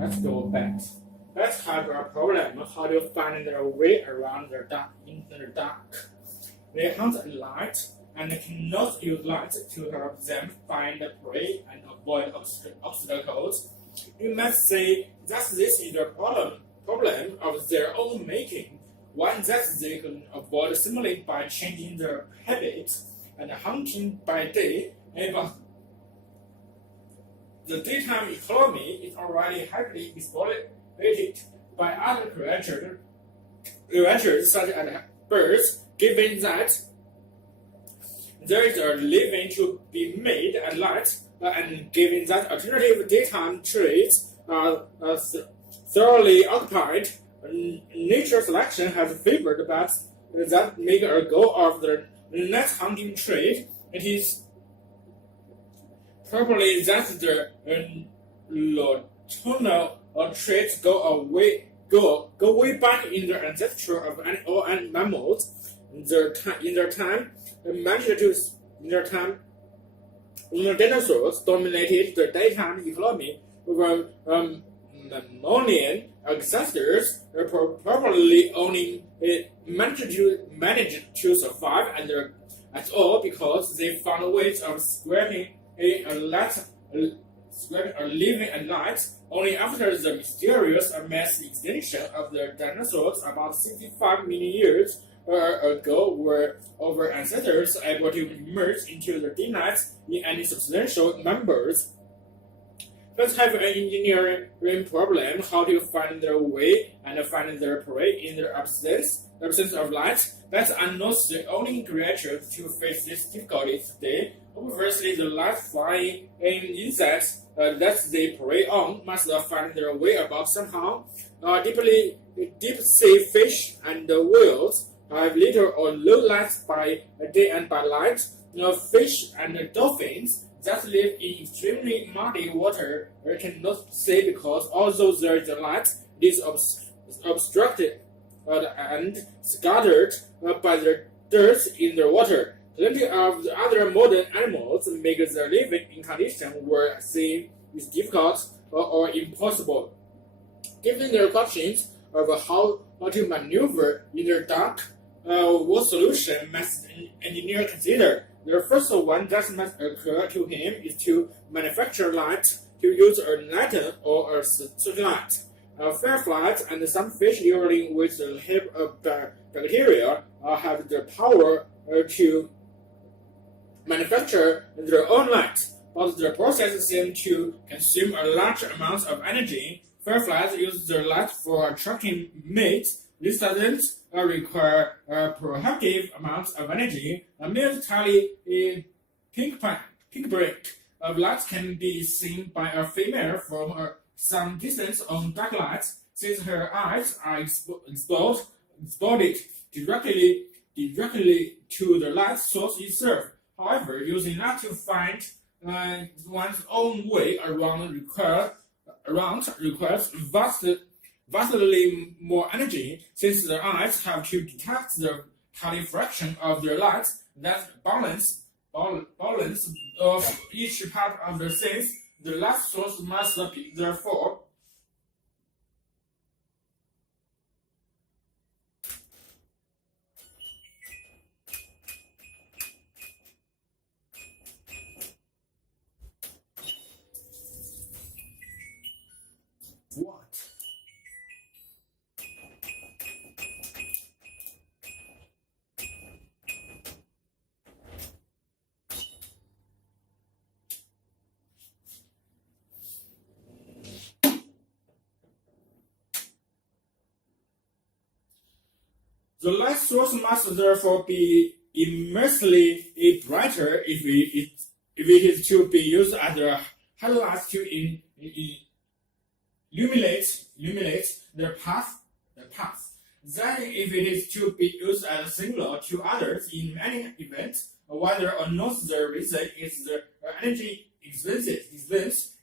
let's go back. Let's have a problem how to find their way around the dark in the dark. They hunt at light and cannot use light to help them find prey and avoid obstacles. You might say that this is a problem of their own making, one that they can avoid simply by changing their habits and hunting by day. But the daytime economy is already heavily exploited by other creatures such as birds, given that there is a living to be made at night, and given that alternative daytime trades are thoroughly occupied, nature selection has favored bats that make a go of the night hunting trade. It is probably that the nocturnal traits go way back in the ancestry of all mammals. In their time, dinosaurs dominated the daytime economy over mammalian ancestors, probably only managed to survive at all because they found ways of scraping a living at night. Only after the mysterious mass extinction of the dinosaurs about 65 million years ago were our ancestors able to emerge into the daylight in any substantial numbers. Let's have an engineering problem how to find their way and find their prey in the absence of light. Bats are not the only creatures to face this difficulty today. Obviously, the light-flying insects that they prey on must find their way about somehow. Deep-sea fish and whales have little or no light by day and by night. Fish and dolphins that live in extremely muddy water cannot see because although there is a light, it is obstructed and scattered by the dirt in the water. Plenty of the other modern animals make their living in conditions where seeing is difficult or impossible. Given their questions of how to maneuver in the dark, what solution must an engineer consider? The first one that must occur to him is to manufacture light, to use a lantern or a searchlight. Fireflies and some fish dealing with the help of bacteria have the power to manufacture their own light, but the process seems to consume a large amount of energy. Fireflies use their light for attracting mates. This doesn't require a prohibitive amount of energy. A mere tiny pinprick of light can be seen by a female from some distance on dark light, since her eyes are exposed directly to the light source itself. However, using light to find one's own way around requires vastly more energy, since the eyes have to detect the tiny fraction of their light that balance of each part of the sense. The light source must be therefore what? The light source must therefore be immensely brighter if it is to be used as a highlight to illuminate the path. Then, if it is to be used as a signal to others in any event, whether or not the reason is the energy expense,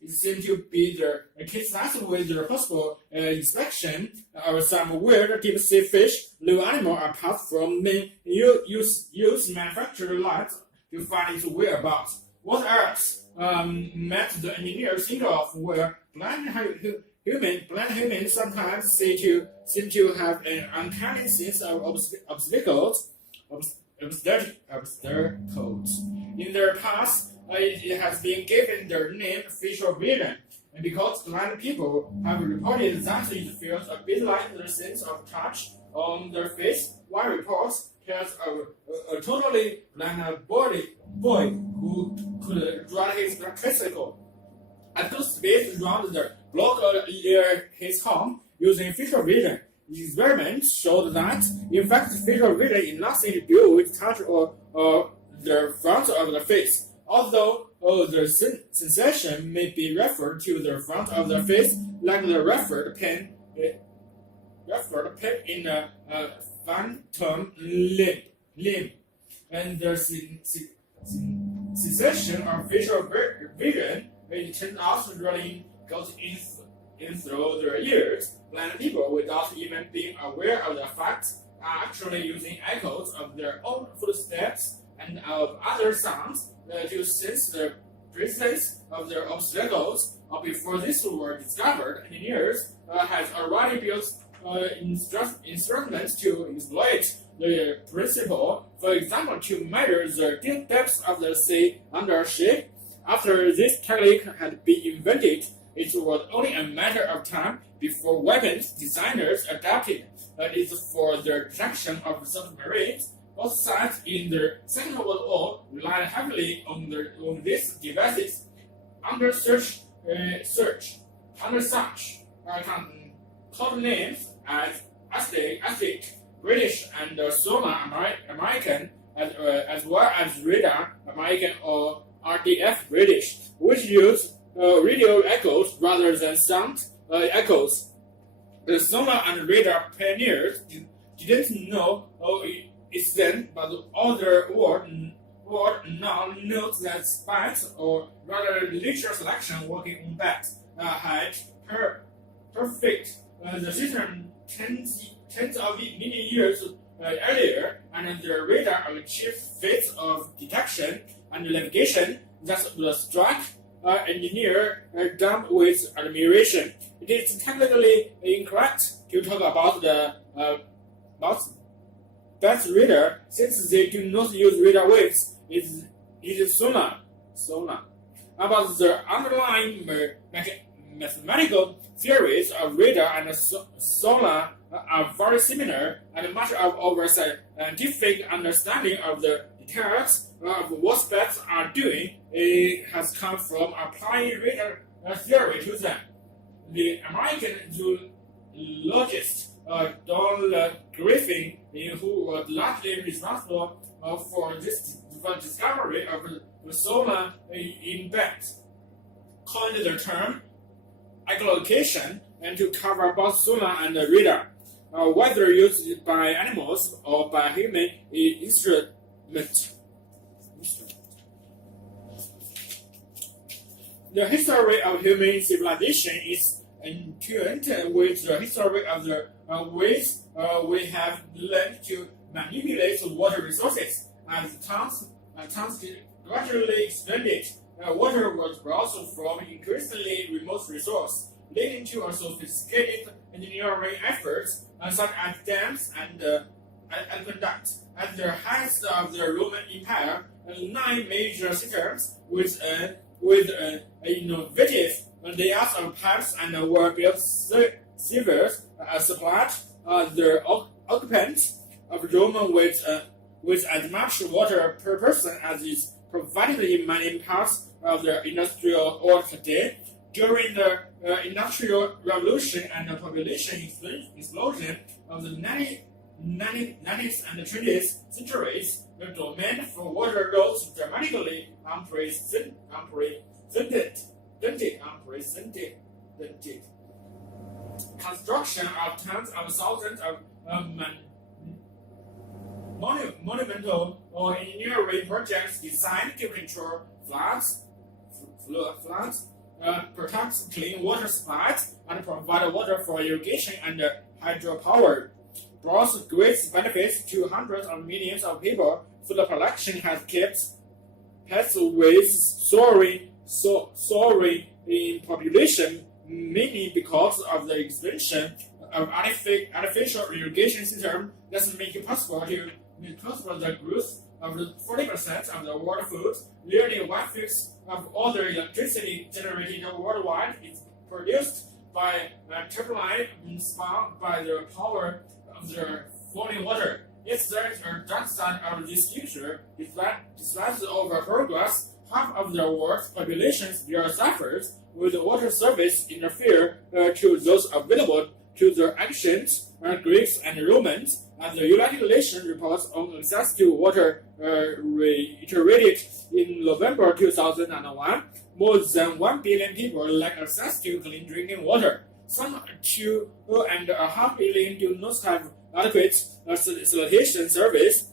it seems to be the case that with the possible inspection of some weird deep-sea fish, no animal apart from men use manufactured light to find its whereabouts. What else might the engineer think of where blind Blind humans sometimes seem to have an uncanny sense of obstacles. In their past, it has been given the name visual vision, and because blind people have reported that it feels a bit like the sense of touch on their face, one report tells a totally blind boy who could ride his tricycle at the speed around the block near his home using visual vision. The experiment showed that, in fact, visual vision is nothing to do with touch or the front of the face. Although the sensation may be referred to the front of the face, like the referred pen in a phantom limb, and the sensation of visual vision, it turns out, really goes in through their ears. Blind people, without even being aware of the fact, are actually using echoes of their own footsteps and of other sounds to sense the presence of their obstacles. Before this were discovered, engineers had already built instruments to exploit the principle. For example, to measure the depth of the sea under ship. After this technique had been invented, it was only a matter of time before weapons designers adapted it for the detection of submarines. Both sides in the Second World War relied heavily on these devices. Under such code names as ASIC, British, and Sonar American, as well as Radar American or RDF British, which use radio echoes rather than sound echoes. The sonar and radar pioneers didn't know it's then, but all the world now knows that bats, or rather nature selection working on bats, had perfect the system tens of million years earlier, and the radar achieved feats of detection and navigation that would strike engineer dumb with admiration. It is technically incorrect to talk about the bat radar, since they do not use radar waves. It is sonar. About the underlying mathematical theories of radar and sonar are very similar, and much of our scientific understanding of the details of what bats are doing has come from applying radar theory to them. The American zoologist Don Griffin, who was largely responsible for the discovery of the sonar in bats, coined the term echolocation and to cover both sonar and radar, whether used by animals or by human instruments. The history of human civilization is entwined with the history of the ways we have learned to manipulate water resources. As towns gradually expanded, water was brought from increasingly remote resources, leading to a sophisticated engineering efforts such as dams and aqueducts. At the height of the Roman Empire, 9 major systems with innovative layouts of pipes and were built sewers supplied the occupants of Rome with as much water per person as is provided in many parts of the industrial world today. During the Industrial Revolution and the population explosion of the 19th and 20th centuries, the demand for water rose dramatically, unprecedented. Construction of tens of thousands of monumental or engineering projects designed to control floods, protect clean water supplies, and provide water for irrigation and hydropower, brought great benefits to hundreds of millions of people. Food production has kept pace with soaring in population, mainly because of the expansion of artificial irrigation system that make it possible the growth of 40% of the world food. Nearly 1/5 of all the electricity generated worldwide is produced by turbine spun by the power of the falling water. If there is a dark side of this future, despite over progress, half of the world's population still suffers with water service interfere to those available to the ancient Greeks and Romans. And the United Nations report on access to water reiterated in November 2001. More than 1 billion people lack access to clean drinking water. Some 2.5 billion do not have adequate sanitation service.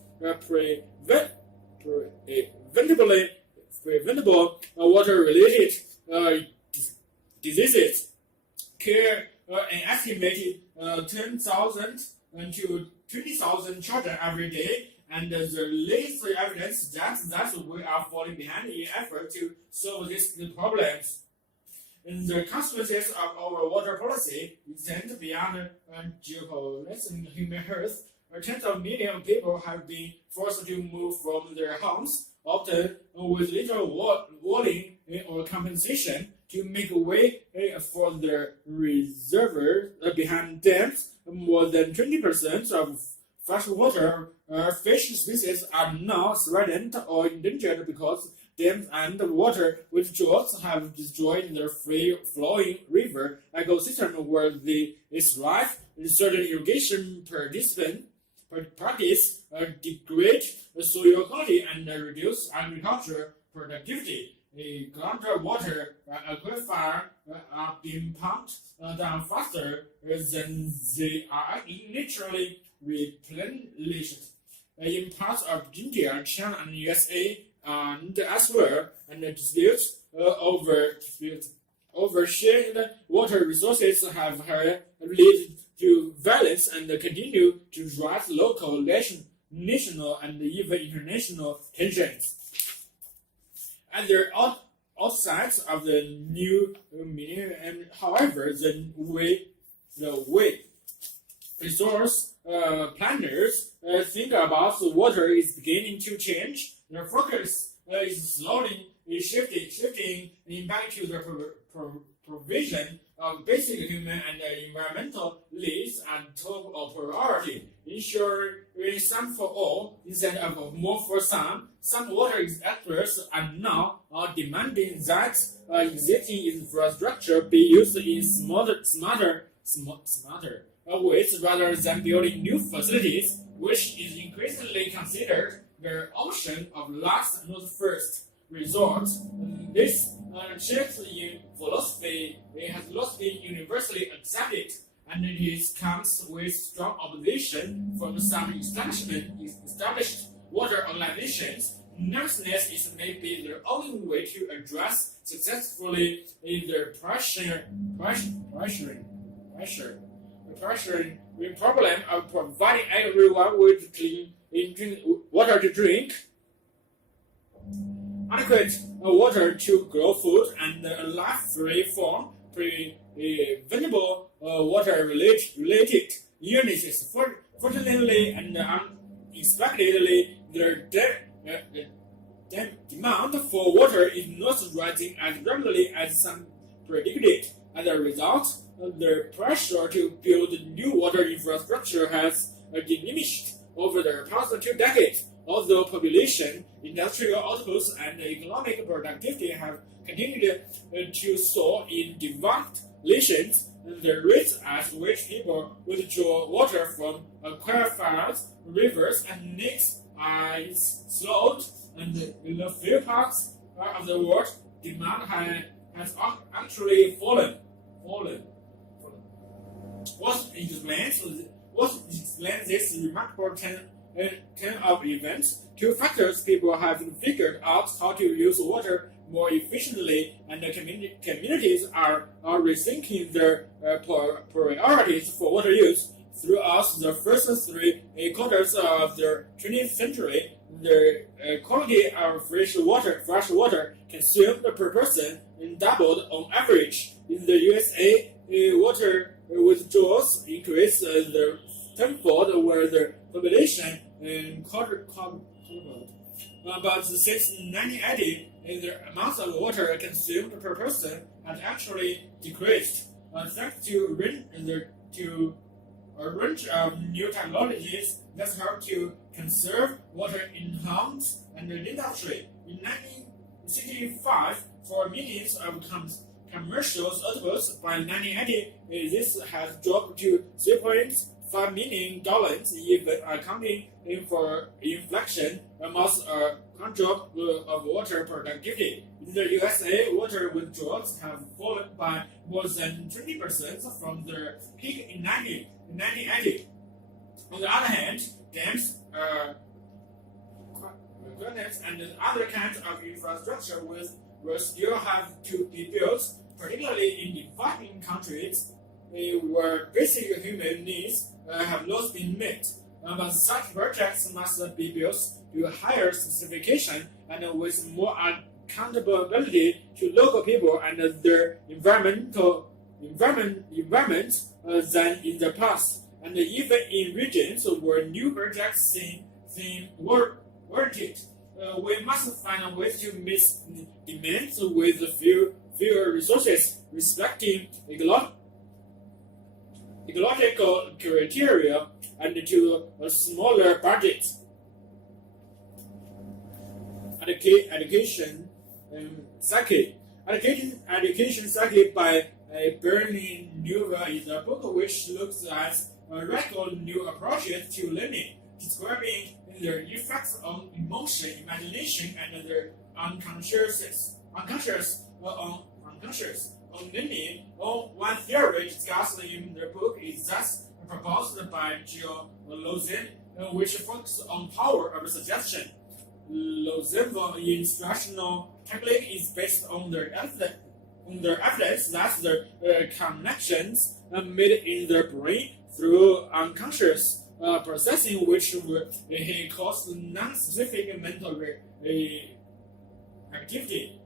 Preventable water-related diseases care an estimated 10,000 to 20,000 children every day, and the latest evidence that we are falling behind in effort to solve these problems. And the consequences of our water policy extend beyond geopolitical human health. Tens of millions of people have been forced to move from their homes, often with little warning or compensation, to make way for the reservoirs behind dams. More than 20% of freshwater fish species are now threatened or endangered because dams and water withdrawals have destroyed the free-flowing river ecosystem where they thrive. Certain irrigation practices degrade soil quality and reduce agricultural productivity. Groundwater aquifers are being pumped down faster than they are naturally replenished. In parts of India, China, and USA, and elsewhere, and disputes over shared water resources have led to violence and continue to drive local, national, and even international tensions. At the outside of the new millennium, however, the way resource planners think about water is beginning to change. Their focus is slowly shifting back to the provision of basic human and environmental needs and top of priority, ensuring some for all instead of more for some. Some water experts are now demanding that existing infrastructure be used in smarter ways rather than building new facilities, which is increasingly considered the option of last not first resort. This shift in philosophy has not been universally accepted, and it comes with strong opposition from some established water organizations. Nevertheless, it may be the only way to address successfully the pressuring problem of providing everyone with clean water to drink, adequate water to grow food, and a life-free form preventable water-related illnesses. Fortunately and unexpectedly, the demand for water is not rising as rapidly as some predicted. As a result, the pressure to build new water infrastructure has diminished over the past 2 decades. Although population, industrial outputs, and economic productivity have continued to soar in developed nations, the rate at which people withdraw water from aquifers, rivers, and lakes is slowed, and in a few parts of the world, demand has actually fallen. What explains this remarkable turn of events? 2 factors: people have figured out how to use water more efficiently, and the communities are rethinking their priorities for water use. Throughout the first 3 quarters of the 20th century, the quality of fresh water consumed per person doubled on average. In In the USA, water withdrawals increase the tenfold where the population quadrupled. But since 1980, the amount of water consumed per person has actually decreased, thanks to a range of new technologies that help to conserve water in homes and industry. In 1965, for millions of commercial outputs, by 1980, this has dropped to $3.5 million, even accounting for inflation, almost a drop of water productivity. In the USA, water withdrawals have fallen by more than 20% from their peak in 1980. On the other hand, dams, aqueducts, and other kinds of infrastructure will still have to be built, particularly in developing countries where basic human needs have not been met. But such projects must be built to higher specification and with more accountability to local people and their environment than in the past. And even in regions where new projects seem warranted, we must find ways to meet demands with fewer resources, respecting ecological criteria and to a smaller budget. Education cycle by Bernie Newell is a book which looks at radical new approaches to learning, describing their effects on emotion, imagination, and their unconscious on learning. One theory discussed in the book is thus proposed by Jill Lozin, which focuses on power of suggestion. Lozin's instructional technique is based on the evidence that the connections made in the brain through unconscious processing, which he calls non-specific mental activity,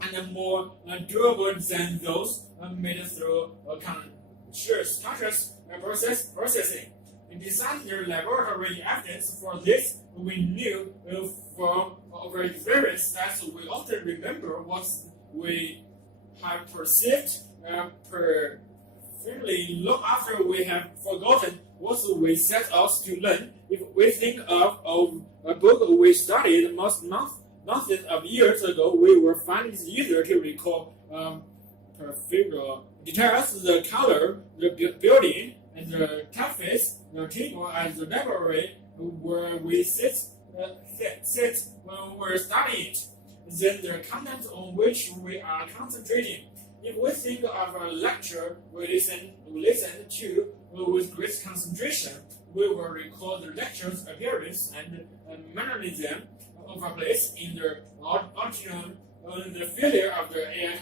and more durable than those made through conscious processing. In designing the laboratory evidence for this, we knew from our experience that we often remember what we have perceived perfectly long after we have forgotten what we set out to learn. If we think of a book we studied months of years ago, we will find it easier to recall peripheral details, the color, the building, and the typeface, the table, and the library where we sit when we're studying it. Then the content on which we are concentrating. If we think of a lecture we listen to with great concentration, we will recall the lecture's appearance and mannerism of a place in the auditorium. The failure of the air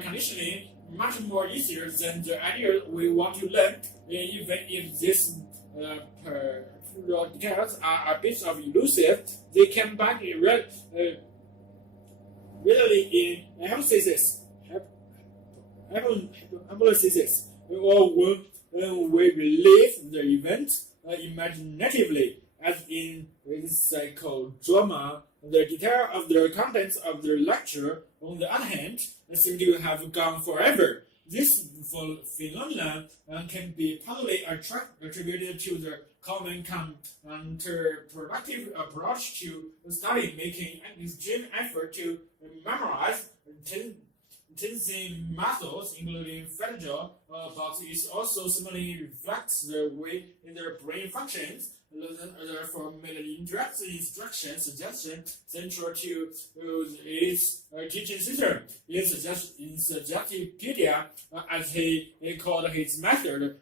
conditioning much more easier than the idea we want to learn, even if these details are a bit of elusive. They come back readily in hypothesis, or when we relive the event imaginatively, as in psychodrama. The detail of the contents of the lecture, on the other hand, seem to have gone forever. This phenomenon can be partly attributed to the common counterproductive approach to study, making an extreme effort to memorize intensive methods, including fatal, but it also simply reflects the way in their brain functions. Therefore, made indirect instruction suggestion central to its teaching system. In Suggestivpedia, as he called his method,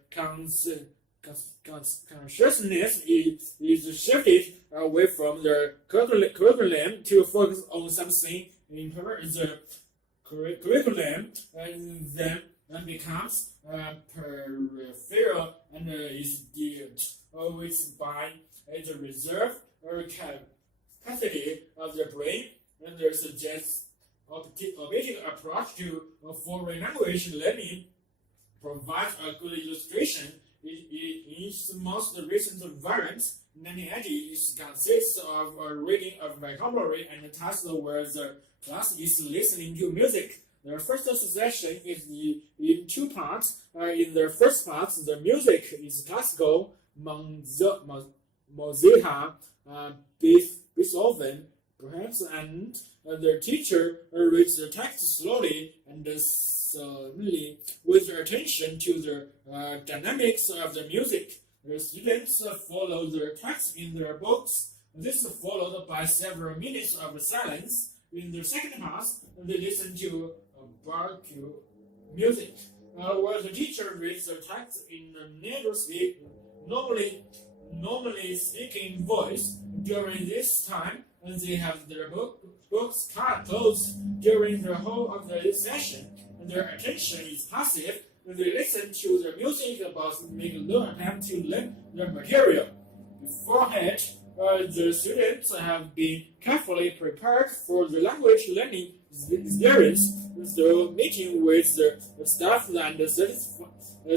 consciousness is shifted away from the curriculum to focus on something in the curriculum, and then becomes peripheral and is dealt always by the reserve or capacity of the brain, and there suggests objective approach to foreign language learning provides a good illustration. In its most recent variant, 1980, it consists of a reading of vocabulary and a task where the class is listening to music. The first session is in two parts. In the first part, the music is classical Mozart, Beethoven, perhaps, and the teacher reads the text slowly and solely with attention to the dynamics of the music. The students follow the text in their books. This is followed by several minutes of silence. In the second part, they listen to baroque music, where the teacher reads the text in a normally speaking voice. During this time, they have their books closed during the whole of the session. Their attention is passive. They listen to the music but make no attempt to learn the material. Beforehand, the students have been carefully prepared for the language learning experience. Through meeting with the staff and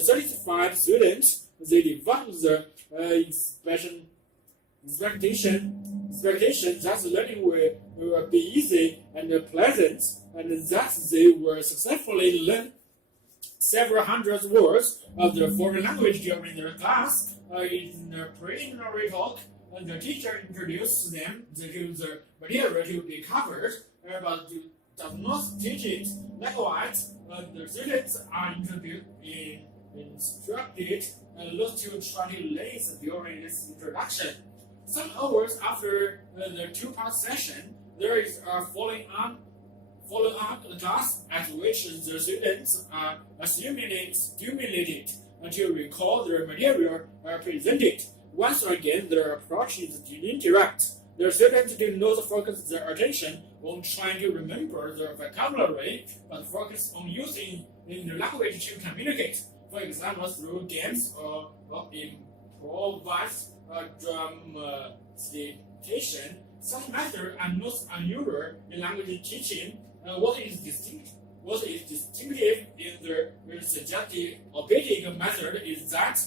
certified students, they develop the expectation that learning will be easy and pleasant, and that they will successfully learn several hundred words of the foreign language during their class. In the preliminary talk, the teacher introduces them to the material to be covered, but does not teach it. Likewise, the students are instructed not to try to learn during this introduction. Some hours after the two-part session, there is a follow-up class at which the students are stimulated to recall the material presented. Once again, the approach is indirect. The students do not focus their attention on trying to remember the vocabulary, but focus on using the language to communicate. For example, through games or improvised demonstration. Such methods are not unusual in language teaching. What is distinctive in the suggestive objective method is that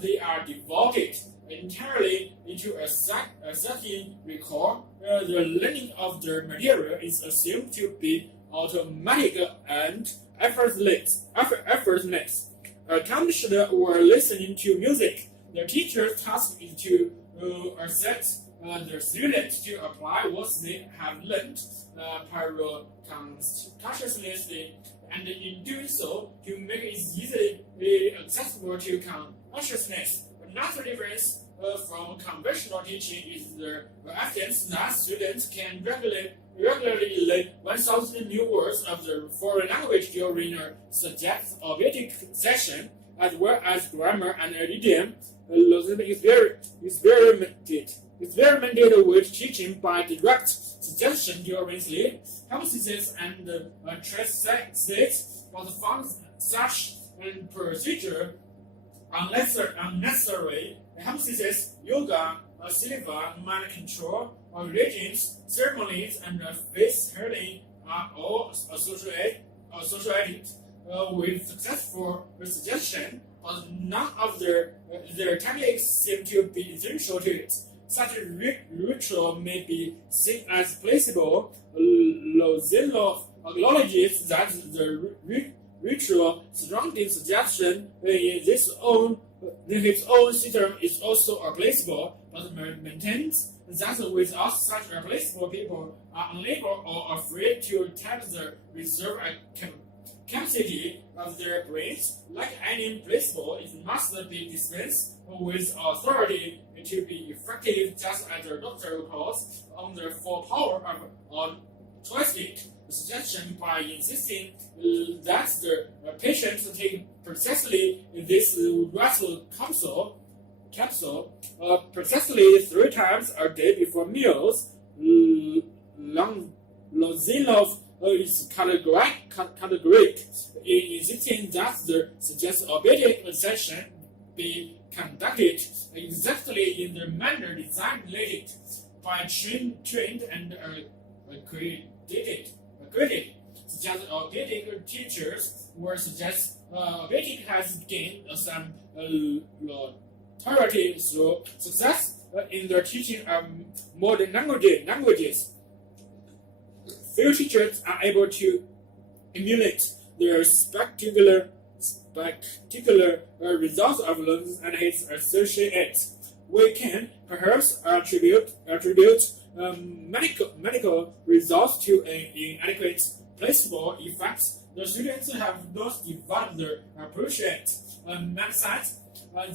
they are devoted entirely into a certain recall. The learning of the material is assumed to be automatic and effortless. Accomplished while listening to music. The teacher's task is to assess the students to apply what they have learned consciously, and in doing so, to make it easily accessible to consciousness. Another difference from conventional teaching is the evidence that students can regularly learn 1,000 new words of the foreign language during a subject-object session, as well as grammar and idiom. Experimented with teaching by direct suggestion during sleep, hypothesis and translates, but found such a procedure unnecessary. Hypothesis, yoga, silva, mind control, religions, ceremonies, and face healing are all associated with successful suggestion, but none of their techniques seem to be essential to it. Such a ritual may be seen as placebo. Lozino acknowledges that the ritual surrounding suggestion in his own system is also a placebo, but maintains that without such a placebo, people are unable or afraid to tap the reserve capacity of their brains. Like any placebo, it must be dispensed with authority to be effective, just as the doctor calls on the full power of altruistic suggestion by insisting that the patient take precisely this rattle capsule precisely 3 times a day before meals. Lozinov is categoric in insisting that the suggested objective session be conducted exactly in the manner designed by trained and accredited. suggest Beijing teachers were suggest Beijing has gained some notoriety through success in the teaching of modern languages. Few teachers are able to emulate their spectacular results of learning and its associates. We can perhaps attribute medical results to an inadequate placebo effect. The students have not developed the appropriate mindset.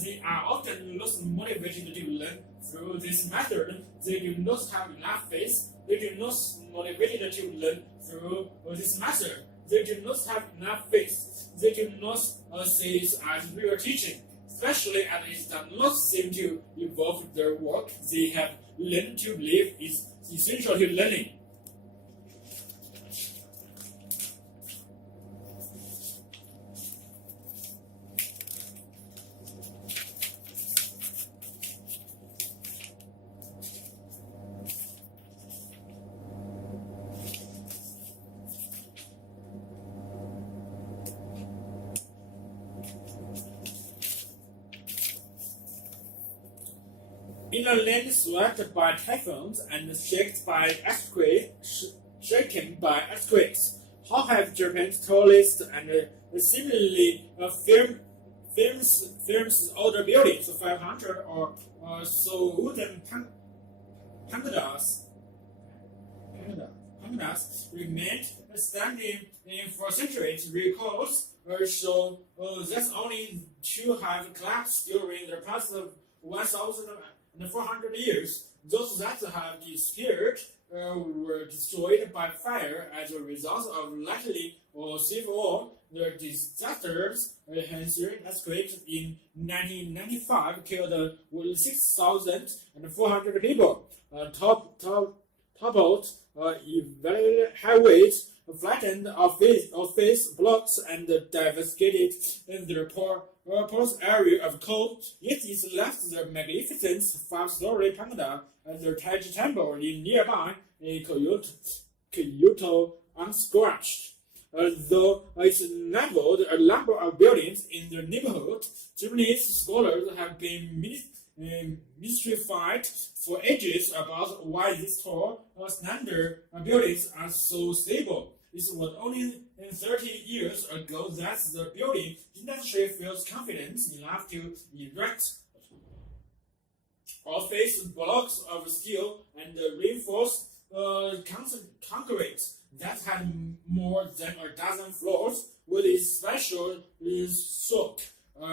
They are often less motivated to learn through this method. They do not have enough faith. They do not motivated to learn through this method. They do not have enough faith. They do not see it as real teaching, especially as it does not seem to involve their work. They have learned to believe is essential to learning. In a land swept by typhoons and shaken by earthquakes, how have Japan's tallest and seemingly famous older buildings, 500 or so wooden pandas, remained standing for centuries? Records show that only two have collapsed during the past 1,400 years. Those that have disappeared were destroyed by fire as a result of lightning or civil war. The disasters, ensuing earthquake in 1995 killed 6,400 people. Toppled very highways, flattened office blocks, and devastated the porous area of coal. Yet it left the magnificent 5-story panda and the Taiji Temple in nearby Kyoto unscratched. Though it leveled a number of buildings in the neighborhood, Japanese scholars have been mystified for ages about why these tall, standard buildings are so stable. It was only 30 years ago that the building industry feels confident enough to erect office blocks of steel and reinforced concrete that had more than a dozen floors, with a special soak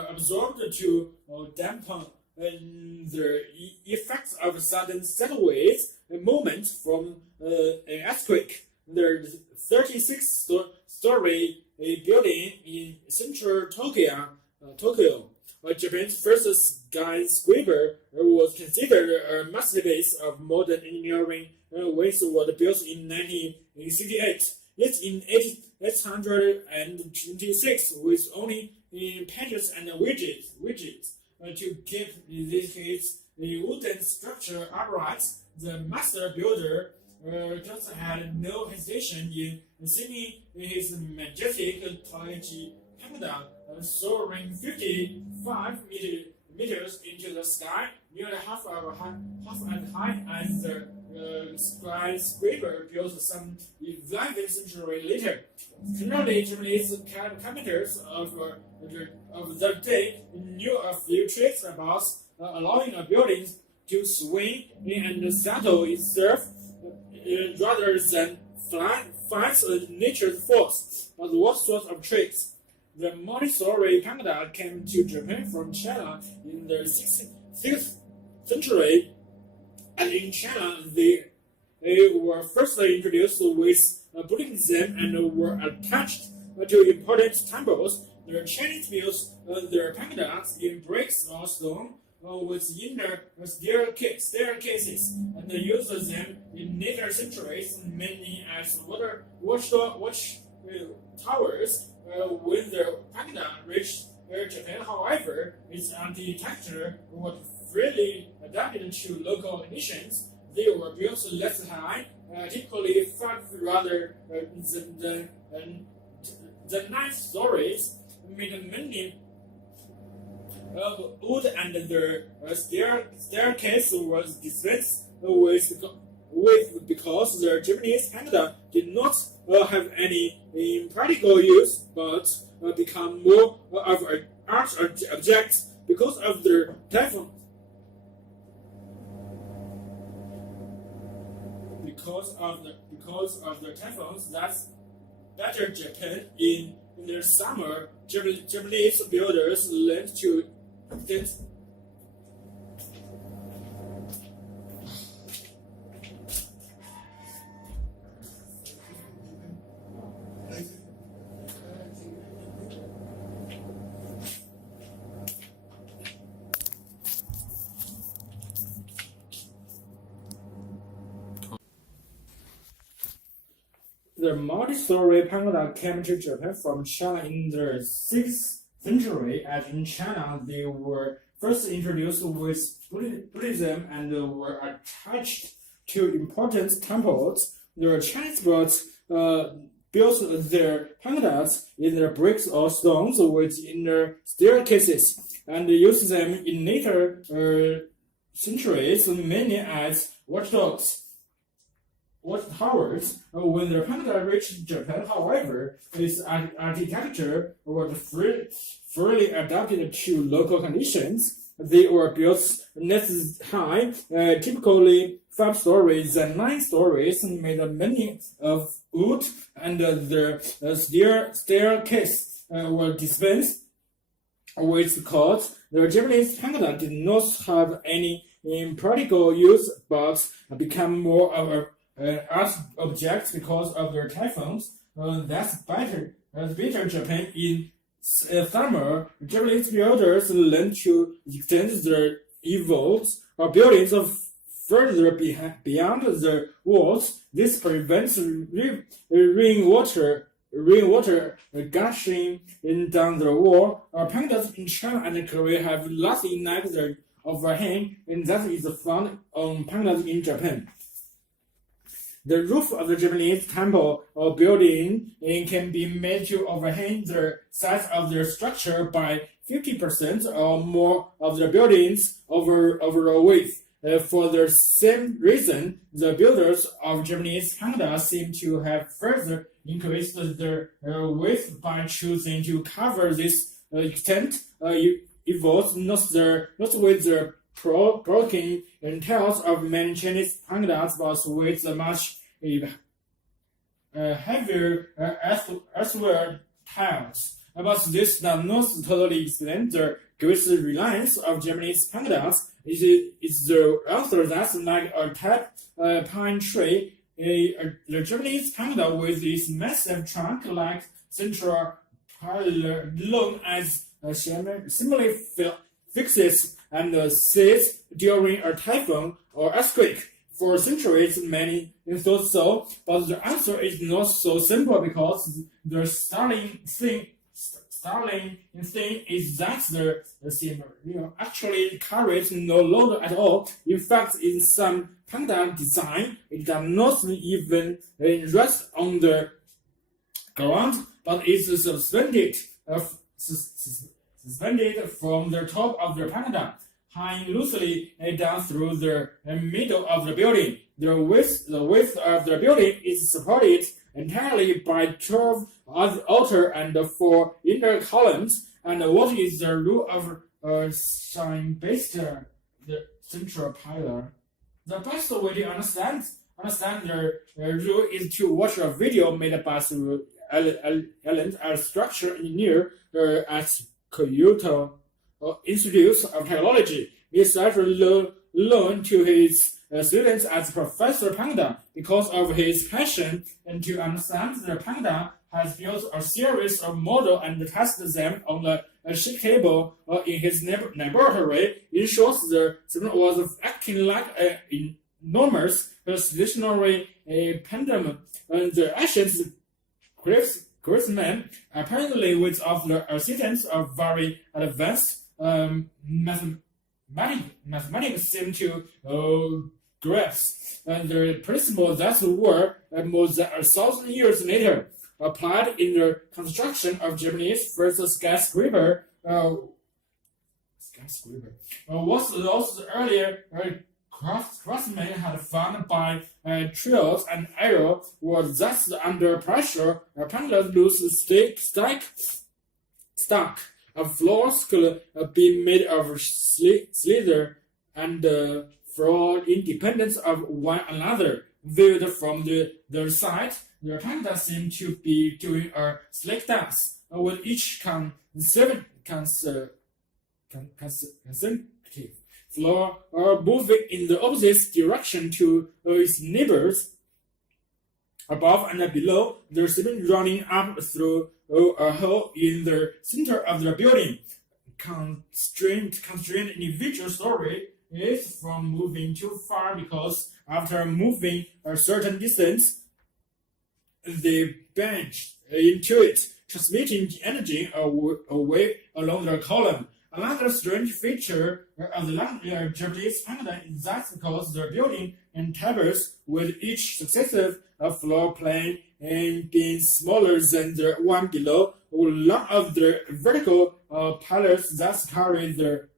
absorbed to dampen the effects of sudden sideways movement from an earthquake. The 36-story building in central Tokyo, Japan's first skyscraper, was considered a masterpiece of modern engineering when it was built in 1968. Yet in 1826, with only patches and widgets to keep its wooden structure upright, the master builder just had no hesitation in sending his majestic Taiji Panda soaring 55 meters into the sky, nearly half as high as the skyscraper built some 11th century later. Currently, Japanese carpenters of the day knew a few tricks about allowing a building to swing and settle itself rather than fight nature's force. But what sort of tricks? The multi-story panda came to Japan from China in the 6th century, and in China they were first introduced with Buddhism and were attached to important temples. The Chinese built their pandas in bricks or stone with inner staircases and used them in later centuries mainly as watch towers. When the panda reached Japan, however, its architecture was freely adapted to local conditions. They were built less high typically 5 rather than the 9 stories, made many of wood, and the staircase was dispensed with because the Japanese panda did not have any practical use, but become more of an art object because of their typhoon. Because of the typhoons that battered Japan in the summer, Japanese builders learned to The multi-story panda came to Japan from China in the 6th century, and in China they were first introduced with Buddhism and were attached to important temples. The Chinese built their pandas in the bricks or stones with inner staircases and used them in later centuries mainly as watchtowers. When the panda reached Japan, however, its architecture was freely adapted to local conditions. They were built next high, typically 5 stories and 9 stories, made many of wood, and the staircase were dispensed with cords. The Japanese panda did not have any practical use, but became more of a art objects because of their typhoons. That's better Japan in summer. Japanese builders learned to extend their evolves or buildings further beyond the walls. This prevents rainwater gushing down the wall. Pandas in China and Korea have lost enough their overhang, and that is found on pandas in Japan. The roof of the Japanese temple or building can be made to overhang the size of their structure by 50% or more of the building's overall width. For the same reason, the builders of Japanese pandas seem to have further increased their width by choosing to cover this extent. Evolves not with the broken tails of many Chinese pandas, but with a much heavier earthworm tails. But this does not totally explain the great reliance of Japanese pandas. It's the answer that's like a type pine tree. The Japanese panda with its massive trunk-like central pylon as similarly fixes and sits during a typhoon or earthquake. For centuries, many thought so, but the answer is not so simple because the startling thing is that the simmer actually carries no load at all. In fact, in some panda design, it does not even rest on the ground, but is suspended from the top of the panda, hanging loosely down through the middle of the building. The width of the building is supported entirely by 12 outer and 4 inner columns. And what is the rule of sign-based the central pillar? The best way to understand the rule is to watch a video made by Ellen, a structural engineer at Kyoto Institute of Technology. He started loan to his students as Professor Panda. Because of his passion and to understand the panda, has built a series of models and tested them on a sheet table in his laboratory. In short, the system was acting like an enormous stationary pendulum. And the ancient craftsmen, apparently with the assistance of very advanced mathematics, seem to graphs, and the principles that were more than 1,000 years later applied in the construction of Japanese first skyscraper. Was those earlier craftsmen had found by trials and error was thus under pressure. Pendulum loose stack of floors could be made of slither and floor independent of one another. Viewed from the side, the panda seemed to be doing a slick dance, with each consecutive floor moving in the opposite direction to its neighbors. Above and below, the cement running up through a hole in the center of the building. Constrained individual story is from moving too far because after moving a certain distance, they bend into it, transmitting the energy away along the column. Another strange feature of the Japanese panda is that because the building entails with each successive floor plane and being smaller than the one below, one of the vertical pillars that carry the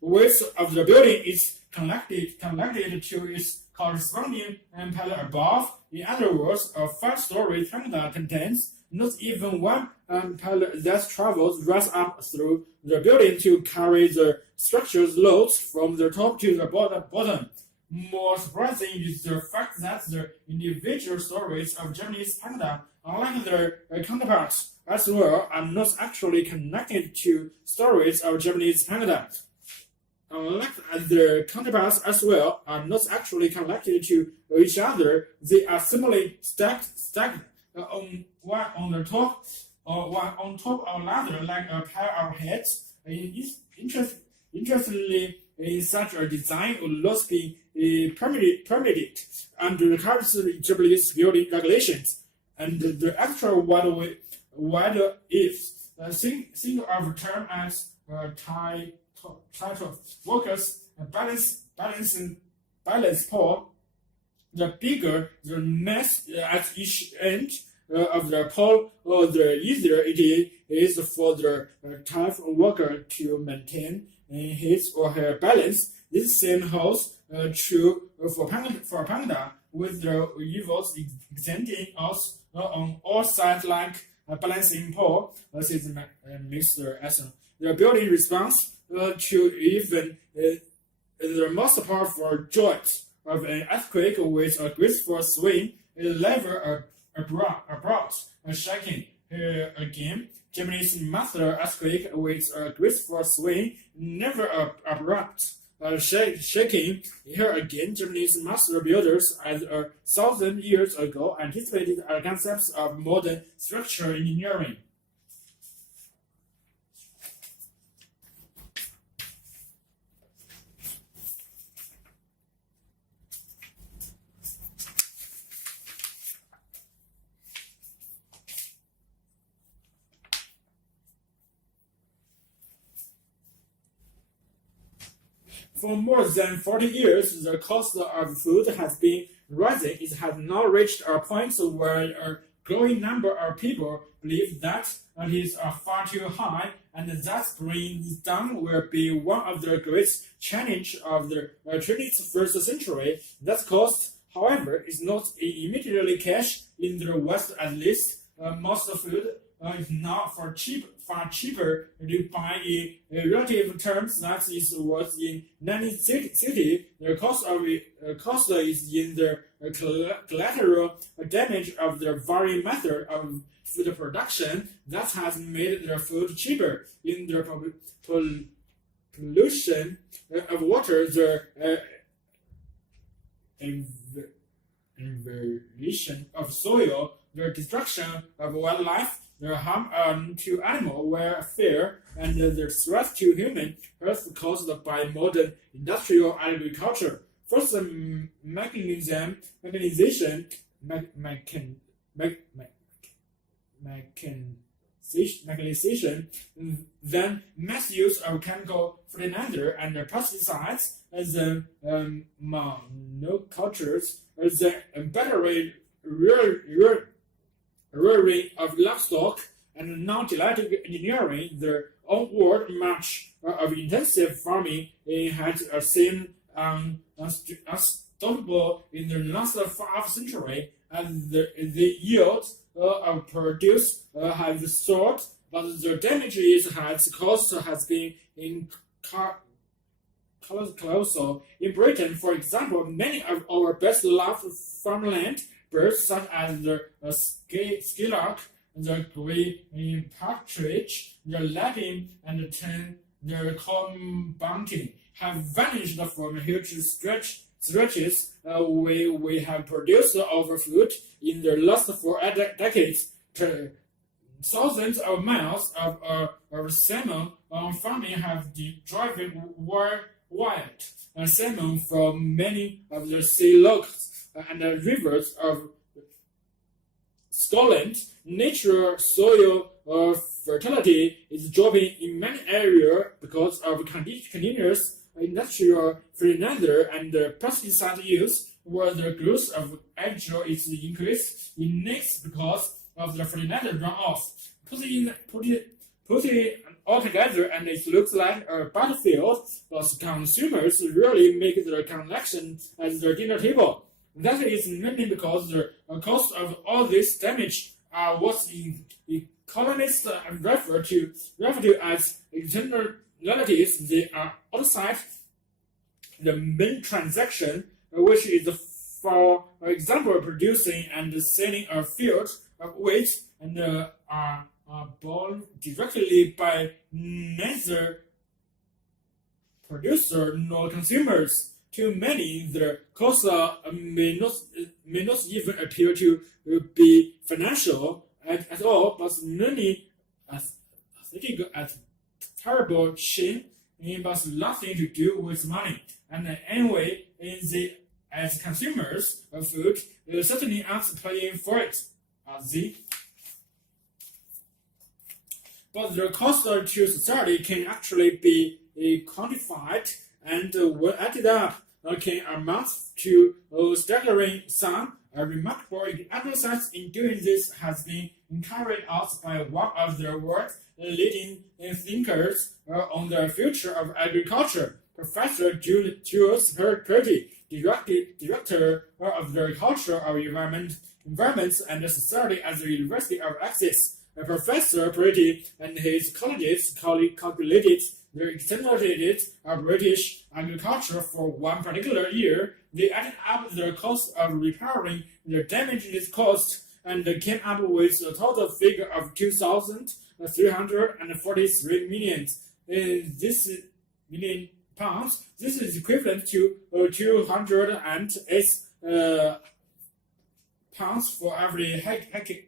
weight of the building is connected to its corresponding pillar above. In other words, a 5-story panda contains not even one pillar that travels right up through the building to carry the structure's loads from the top to the bottom. More surprising is the fact that the individual stories of Japanese panda, unlike their counterparts as well, are not actually connected to stories of Japanese panda. Unlike their counterparts as well, are not actually connected to each other. They are simply stacked on one on the top, or one on top of another, like a pair of heads. Interestingly, in such a design would not be permitted under the current Japanese building regulations, and the actual wider is think of term as title workers balance pole. The bigger the mass at each end of the pole, the easier it is for the type worker to maintain his or her balance. This same holds true for panda, with the evils extending out on all sides like a balancing pole, says Mr. Essen. The building responds to even the most powerful jolt of an earthquake with a graceful swing is never abrupt shaking. Here again, Japanese master earthquake with a graceful swing, never abrupt shaking. Here again, Japanese master builders as 1,000 years ago anticipated concepts of modern structural engineering. For more than 40 years, the cost of food has been rising. It has now reached a point where a growing number of people believe that it is far too high, and that bringing it down will be one of the greatest challenges of the 21st century. That cost, however, is not immediately cash in the West at least. Most food is now far cheaper to buy in relative terms than it was in 1960. The cost is in the collateral damage of the very method of food production that has made the food cheaper. In the pollution of water, the invasion of soil, the destruction of wildlife, the harm to animal welfare, and the threat to human health caused by modern industrial agriculture. First, the mechanization, then mass use of chemical fertilizer and pesticides, the monocultures, the battery rearing of livestock, and non-genetic engineering, the onward march of intensive farming has seemed unstoppable in the last 5 centuries, and the yields of produce have soared, but the damage it has caused has been colossal. In Britain, for example, many of our best-loved farmland birds, such as the skylark, the grey partridge, the lapwing, and the cornbunting, have vanished from huge stretches. We have produced our food in the last 4 decades. Thousands of miles of salmon farming have driven wild salmon from many of the sea lochs and the rivers of Scotland. Natural soil fertility is dropping in many areas because of continuous industrial fertilizer and pesticide use, where the growth of algae is increased in next because of the fertilizer runoff. Put it all together, and it looks like a battlefield, but consumers really make the connection at the dinner table. That is mainly because the cost of all this damage are what economists refer to as externalities. They are outside the main transaction, which is, for example, producing and selling a field of wheat, and are borne directly by neither producer nor consumers. To many, the costs may not even appear to be financial at all, but many think as terrible shame, but nothing to do with money. And anyway, as consumers of food, they certainly aren't paying for it, are they? But the cost to society can actually be quantified, and when added up, can amount to a staggering sum. A remarkable exercise in doing this has been carried out by one of the world's leading thinkers on the future of agriculture, Professor Jules Purdy, director of the Culture of Environments and Society at the University of Essex. Professor Purdy and his colleagues calculated the externalities of British agriculture for one particular year. They added up the cost of repairing the damages caused and came up with a total figure of 2,343 million. This million pounds. This is equivalent to 208 pounds for every hectare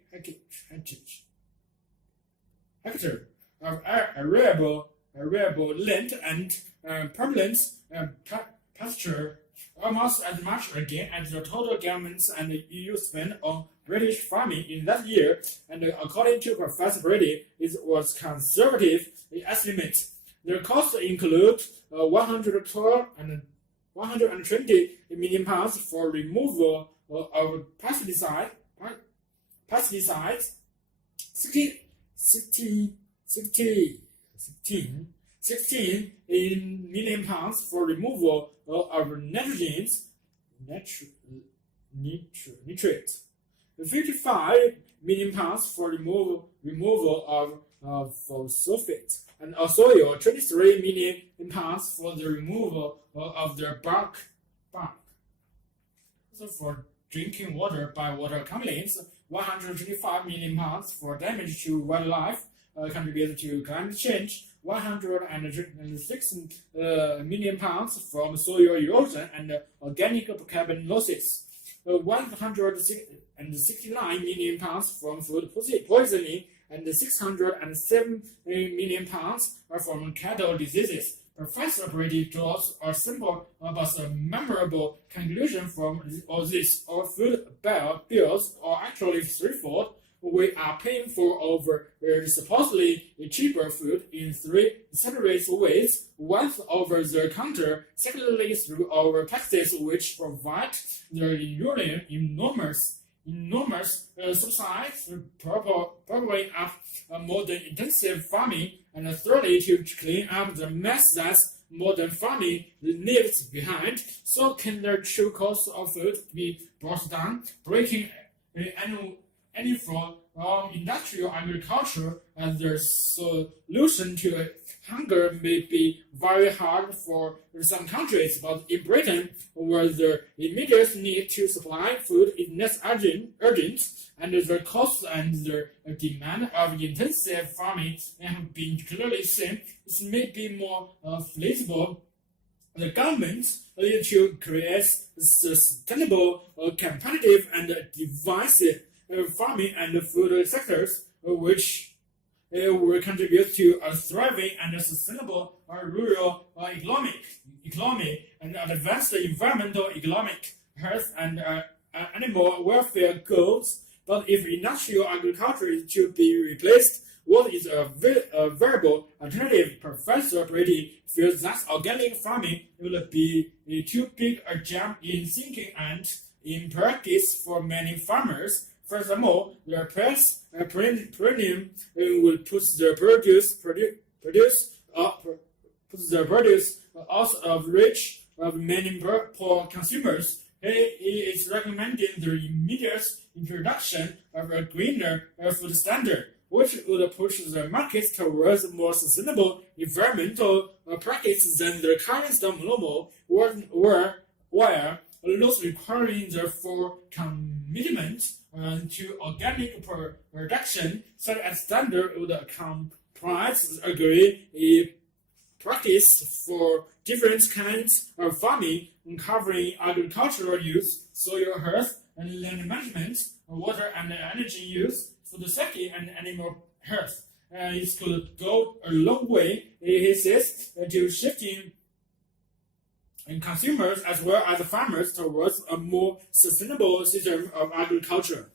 of arable land and permanent pasture, almost as much again as the total governments and the EU spent on British farming in that year. And according to Professor Brady, it was conservative estimate. The costs include 112 and 120 million pounds for removal of pesticides, 16 million pounds for removal of nitrates, 55 million pounds for removal of sulfate, and soil, 23 million pounds for the removal of the bark. So for drinking water by water companies, 125 million pounds for damage to wildlife contributed to climate change, 106 million pounds from soil erosion and organic carbon losses, 169 million pounds from food poisoning, and 607 million pounds from cattle diseases. Professor Brady draws a simple but a memorable conclusion from all this. Our food bills are actually threefold. we are paying for over supposedly cheaper food in three separate ways. One, over the counter; secondly, through our taxes, which provide the enormous subsidies propping up modern intensive farming; and thirdly, to clean up the mess that modern farming leaves behind. So can the true cost of food be brought down, breaking any from industrial agriculture? And the solution to hunger may be very hard for some countries, but in Britain, where the immediate need to supply food is less urgent, and the cost and the demand of intensive farming have been clearly seen, it may be more feasible. The government need to create sustainable, competitive, and divisive farming and food sectors, which will contribute to a thriving and sustainable rural economy and advance the environmental, economic, health, and animal welfare goals. But if industrial agriculture is to be replaced, what is a viable alternative? Professor Brady feels that organic farming will be too big a jump in thinking and in practice for many farmers. Furthermore, the price premium will put the produce out of reach of many poor consumers. He is recommending the immediate introduction of a greener food standard, which would push the market towards more sustainable environmental practices than the current normal, where laws requiring the full commitment to organic production, such as standard would comprise agree practice for different kinds of farming, covering agricultural use, soil health, and land management, water and energy use, food safety, and animal health. It could go a long way, he says, to shifting consumers as well as farmers towards a more sustainable system of agriculture.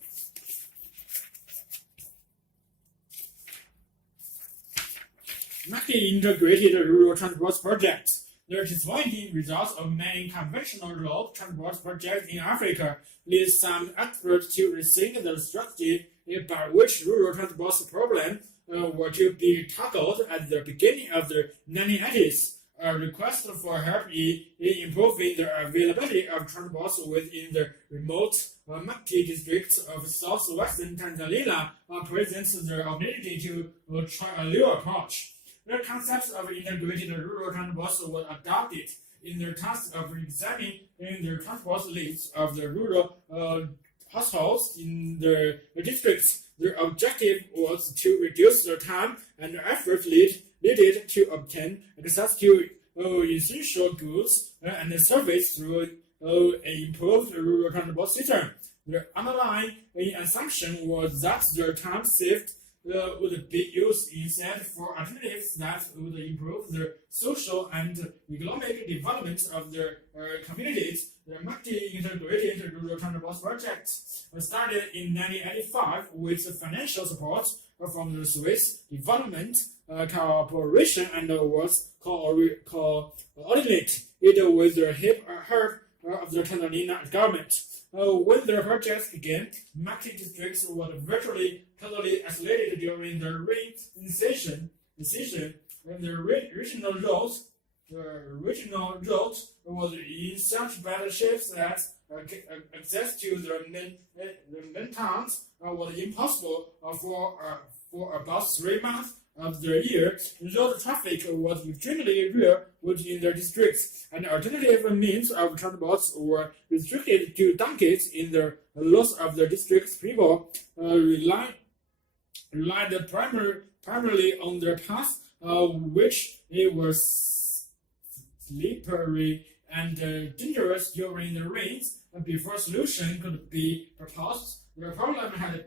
Integrated rural transport projects. The disappointing results of many conventional road transport projects in Africa lead some experts to rethink the strategy by which rural transport problems were to be tackled at the beginning of the 1980s. A request for help in improving the availability of transport within the remote Mati districts of southwestern Tanzania presents the opportunity to try a new approach. The concept of integrated rural transport was adopted in the task of examining the transport needs of the rural households in the districts. The objective was to reduce the time and effort needed to obtain access to essential goods and service through an improved rural transport system. The underlying assumption was that the time saved would be used instead for alternatives that would improve the social and economic development of the communities. The multi-integrated rural transport project started in 1985 with financial support from the Swiss Development Corporation and was coordinated with the help of the Tanzanian government. When the project began, Mati districts were virtually totally isolated during the rain season, and the regional road was in such bad shape that access to the main towns was impossible for about 3 months of the year. Road traffic was extremely rare within the districts, and alternative means of transport were restricted to donkeys. In the loss of the district's people relied primarily on their paths, which it was slippery and dangerous during the rains. Before a solution could be proposed, the problem had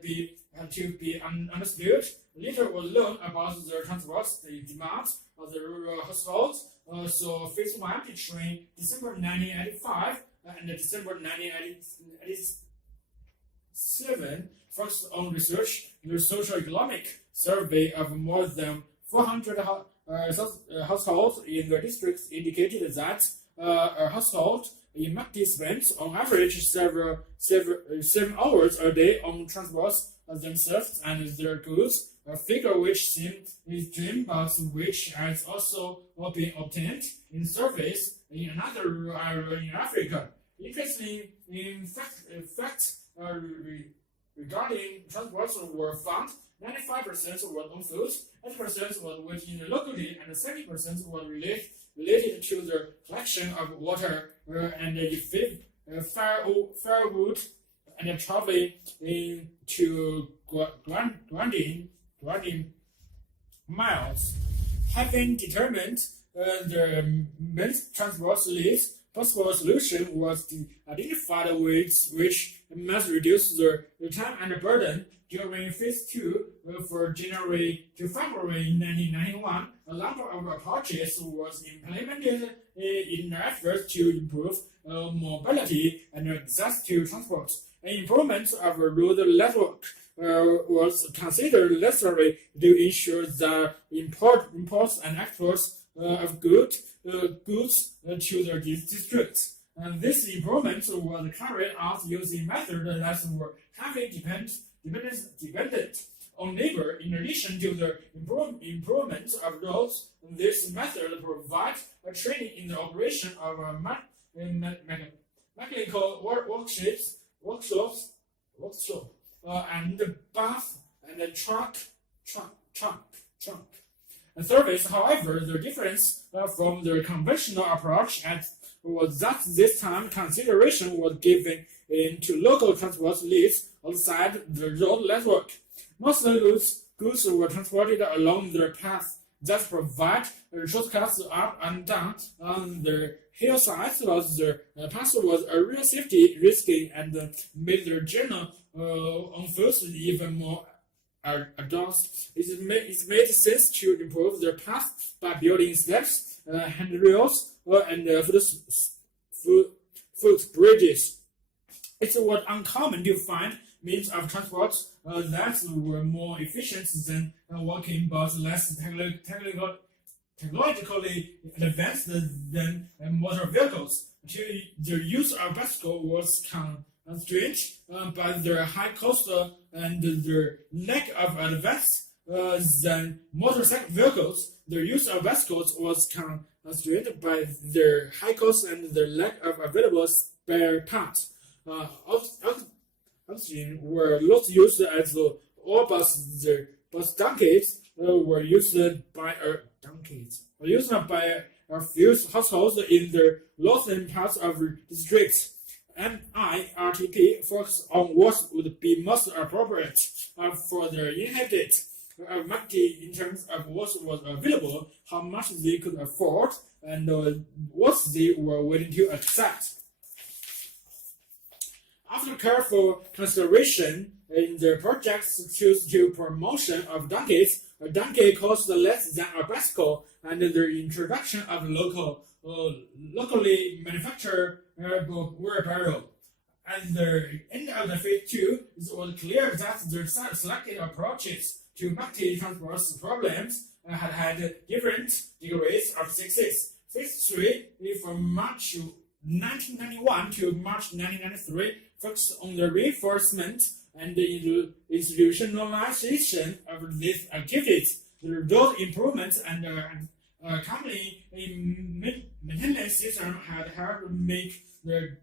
to be understood. Little was known about the transport demands of the rural households. So phase 1 between December 1985 and December 1987 focused on research the socio-economic survey of more than 400 households in the districts indicated that a household in Makti spends on average seven hours a day on transport themselves and their goods, a figure which seems extreme but which has also been obtained in surveys in another rural area in Africa. Interestingly, in fact regarding transport were found 95% were on foot, 8% were within the locality, and 70% were related to the collection of water and firewood and traveling to Guangding miles. Having determined the main transport leads, possible solution was to identify the ways which must reduce the time and the burden. During Phase 2, from January to February 1991, a number of approaches was implemented in an effort to improve mobility and access to transport. An improvement of the road network was considered necessary to ensure the imports and exports of goods to the district. And this improvement was carried out using methods that were heavily dependent on labor. In addition to the improvement of roads, this method provides a training in the operation of mechanical workshops, and bus and truck. And service, however, the difference from the conventional approach was that this time consideration was given to local transport leads outside the road network. Most goods were transported along the path that provide shortcuts up and down on the hillsides. The path was a real safety risky and made the journey on foot even more advanced. It made sense to improve the path by building steps, handrails, and footbridges. It was uncommon to find means of transport that were more efficient than walking but less technologically advanced than motor vehicles. The use of bicycle was constrained by their high cost and their lack of advance than motorcycle vehicles. The use of bicycles was constrained by their high cost and the lack of available spare parts. Oxygen were not used as all bus donkeys were used by a few households in the northern parts of the district. MIRTP focused on what would be most appropriate for the inhabitants of Makti in terms of what was available, how much they could afford, and what they were willing to accept. After careful consideration in the project's choose to promotion of donkeys, a donkey cost less than a bicycle, and the introduction of locally manufactured wheelbarrow. At the end of the Phase 2, it was clear that the selected approaches to Makti transport problems had different degrees of success. Phase 3, from March 1991 to March 1993, focused on the reinforcement and the institutionalization of these activities. The road improvements and accompanying maintenance system had helped make the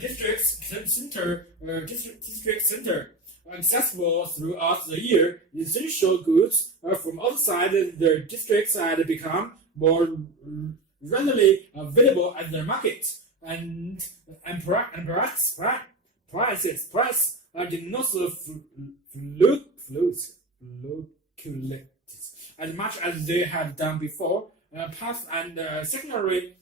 district center accessible throughout the year. Essential goods from outside the districts had become more readily available at the market, and prices did not fluctuate as much as they had done before. Path and secondary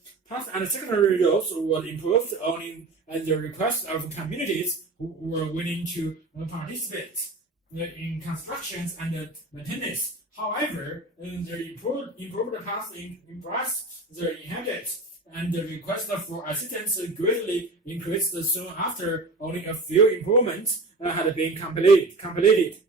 roads were improved only at the request of communities who were willing to participate in constructions and maintenance. However, the improved path impressed the inhabitants, and the request for assistance greatly increased soon after only a few improvements had been completed.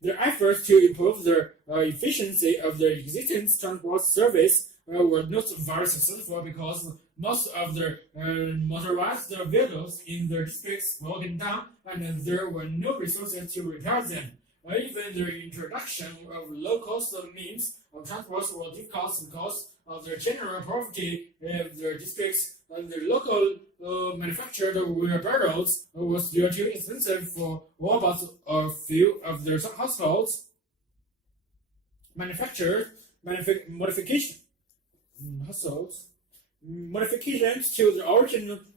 Their efforts to improve the efficiency of the existing transport service were not very successful because most of the motorized vehicles in the districts broken down and there were no resources to repair them. Even the introduction of low-cost means of transport was difficult because of the general poverty of the districts and the local manufactured wheelbarrows was still too expensive for all but a few of the households. Modifications to the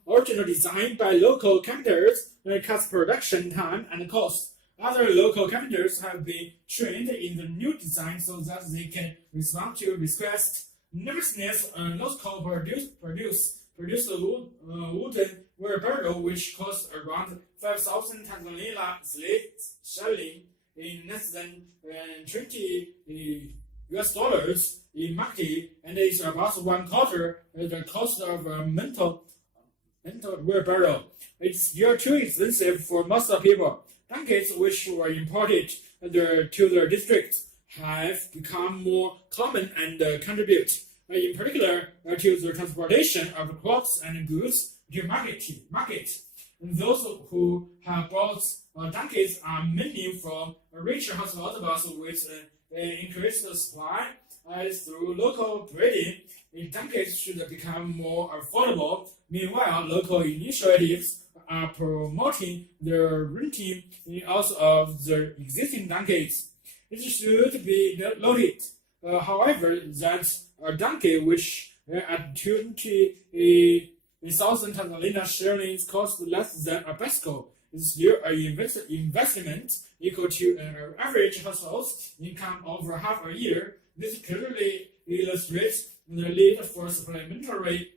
original design by local carpenters cuts production time and cost. Other local carpenters have been trained in the new design so that they can respond to requests. Nevertheless, local produced a wooden wheelbarrow which cost around 5,000 Tanzania shilling in less than 20 US dollars in market, and is about one quarter the cost of a mental wheelbarrow. It's still too expensive for most people. Donkeys which were imported to the district have become more common and contribute, in particular, to the transportation of crops and goods to market. And those who have bought donkeys are mainly from richer households, but with increased supply through local breeding. Donkeys should become more affordable. Meanwhile, local initiatives are promoting the renting out of the existing donkeys. It should be noted, however, that a donkey which at 20,000 Tanzania shillings costs less than a bicycle is still an investment equal to an average household's income over half a year. This clearly illustrates the need for supplementary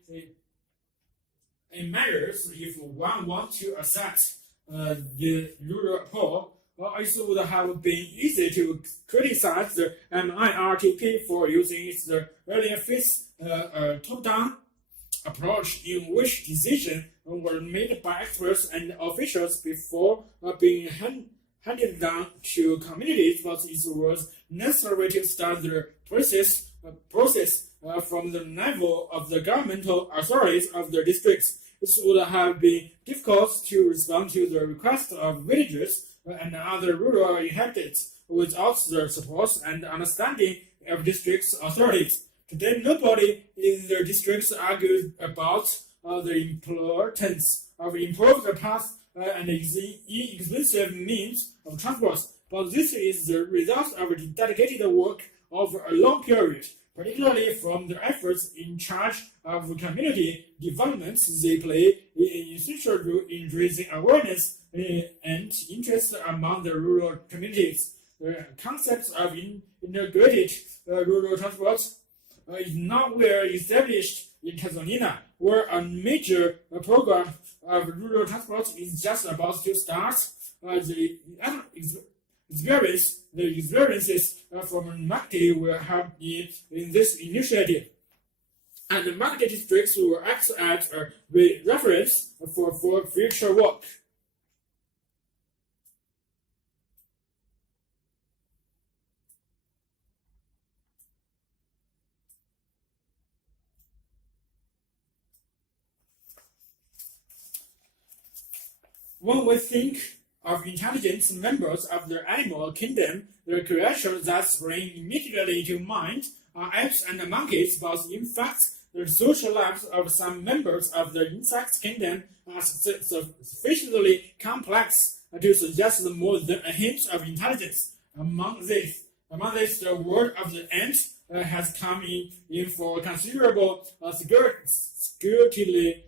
measures if one wants to assess the rural poor. It would have been easy to criticize the MIRTP for using its earlier phase top-down approach in which decisions were made by experts and officials before being handed down to communities, but it was necessary to start the process from the level of the governmental authorities of the districts. It would have been difficult to respond to the request of villagers and other rural inhabitants without the support and understanding of district authorities. Today, nobody in the districts argues about the importance of improved paths and inexpensive means of transport, but this is the result of dedicated work over a long period, particularly from the efforts in charge of community development. They play an essential role in raising awareness and interest among the rural communities. The concept of integrated rural transport is now well established in Tanzania, where a major program of rural transport is just about to start. The experiences from market will help in this initiative, and the market districts will act as a reference for future work. When we think of intelligent members of the animal kingdom, the creatures that spring immediately to mind are apes and monkeys, but in fact, the social lives of some members of the insect kingdom are sufficiently complex to suggest more than a hint of intelligence. Among this, the word of the ant has come in for considerable scrutiny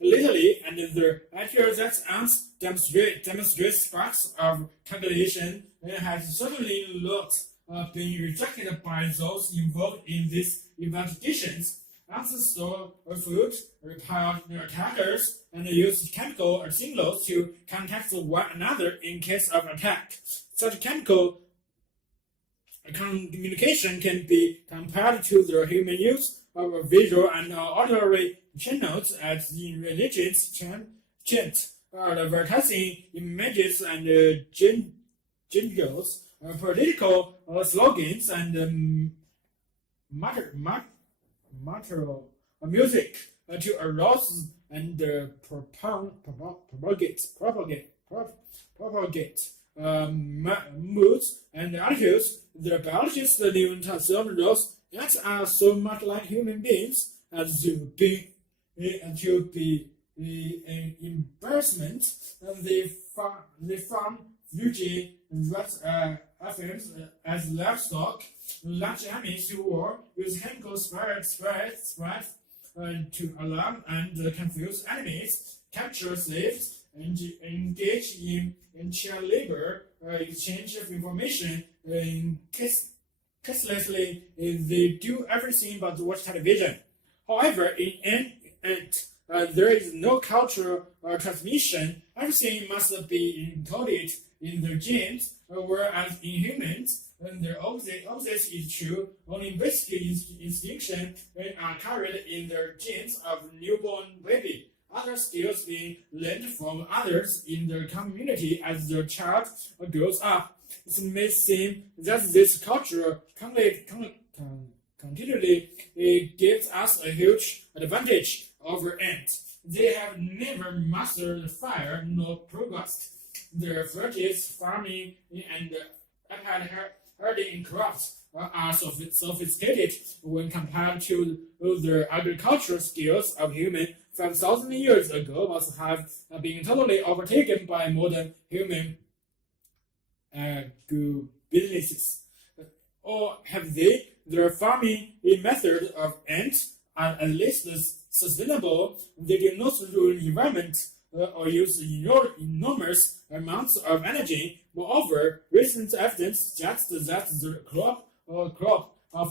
lately, and the idea that ants demonstrate sparks of cognition has certainly not been rejected by those involved in these investigations. Ants store food, repel attackers, and use chemical signals to contact one another in case of attack. Such chemical communication can be compared to the human use of visual and auditory channels as in religious chant, advertising images and jingles, political slogans, and material music to arouse and propagate moods and attitudes. The biologists even some those that are so much like human beings as to be an embarrassment. And they found Fuji affirms as livestock. Large armies who war use chemical spread to alarm and confuse enemies, capture slaves, and engage in child labor, exchange of information, cashlessly. They do everything but watch television. However, in there is no cultural transmission. Everything must be encoded in their genes, whereas in humans, the opposite is true. Only basic instinction are carried in their genes of newborn baby. Other skills being learned from others in their community as the child grows up. It may seem that this cultural continually gives us a huge advantage over ants. They have never mastered fire nor progressed. Their fertility, farming, and herding crops are sophisticated when compared to the agricultural skills of humans 5,000 years ago must have been totally overtaken by modern human businesses. Or have they? Their farming method of ants are at least sustainable. They do not ruin the environment or use enormous amounts of energy. Moreover, recent evidence suggests that the crop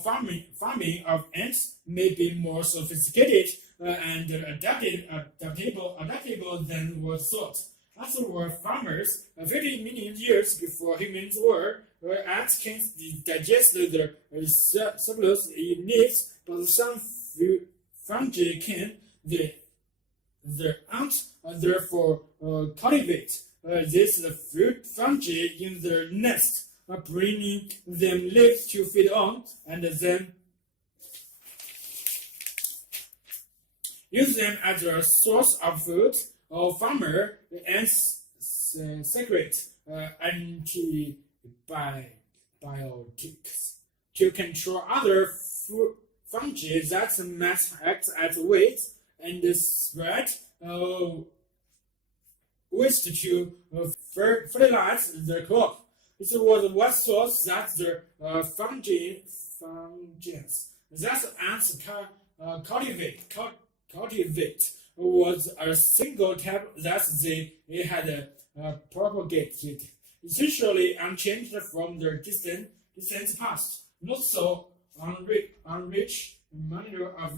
farming of ants may be more sophisticated and adaptable than was thought. As were farmers, 50 million years before humans were, ants can digest their surplus needs, but some fungi can. The ants therefore cultivate this fungi in their nest, bringing them leaves to feed on, and then use them as a source of food. Farmer ants secrete antibiotics to control other fungi that might act as weights and spread waste to fertilize the crop. It was one source that the fungi that ants cultivate was a single type that they had propagated, essentially unchanged from their distant past. Not so unrich manager of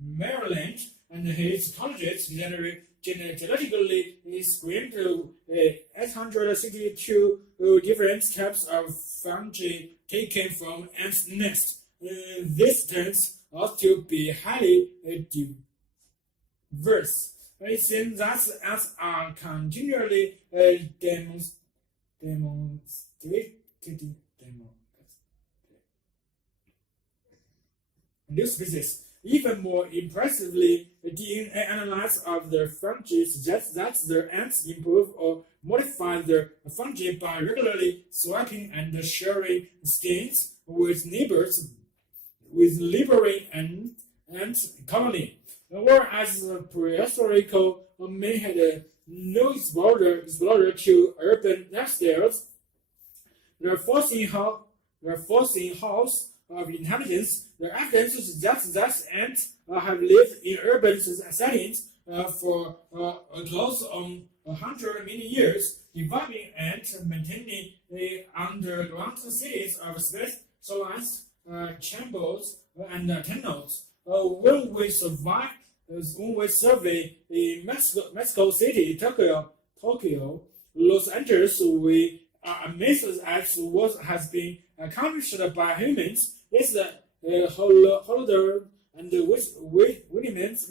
Maryland and his colleagues genetically screened 862 different types of fungi taken from ants' nest. This turns out to be highly diverse. It seems that ants are continually demonstrated new species. Even more impressively, the DNA analysis of the fungi suggests that the ants improve or modify their fungi by regularly swapping and sharing skins with neighbors, with neighboring ant colony. Whereas prehistorical men had no exposure to urban lifestyles, their forcing house of intelligence, the evidence suggests that ants have lived in urban settings for close on 100 million years, developing and maintaining underground cities of specialized chambers and tunnels. When we survey Mexico City, Tokyo, Los Angeles, we are amazed at what has been accomplished by humans. It's Holder and William's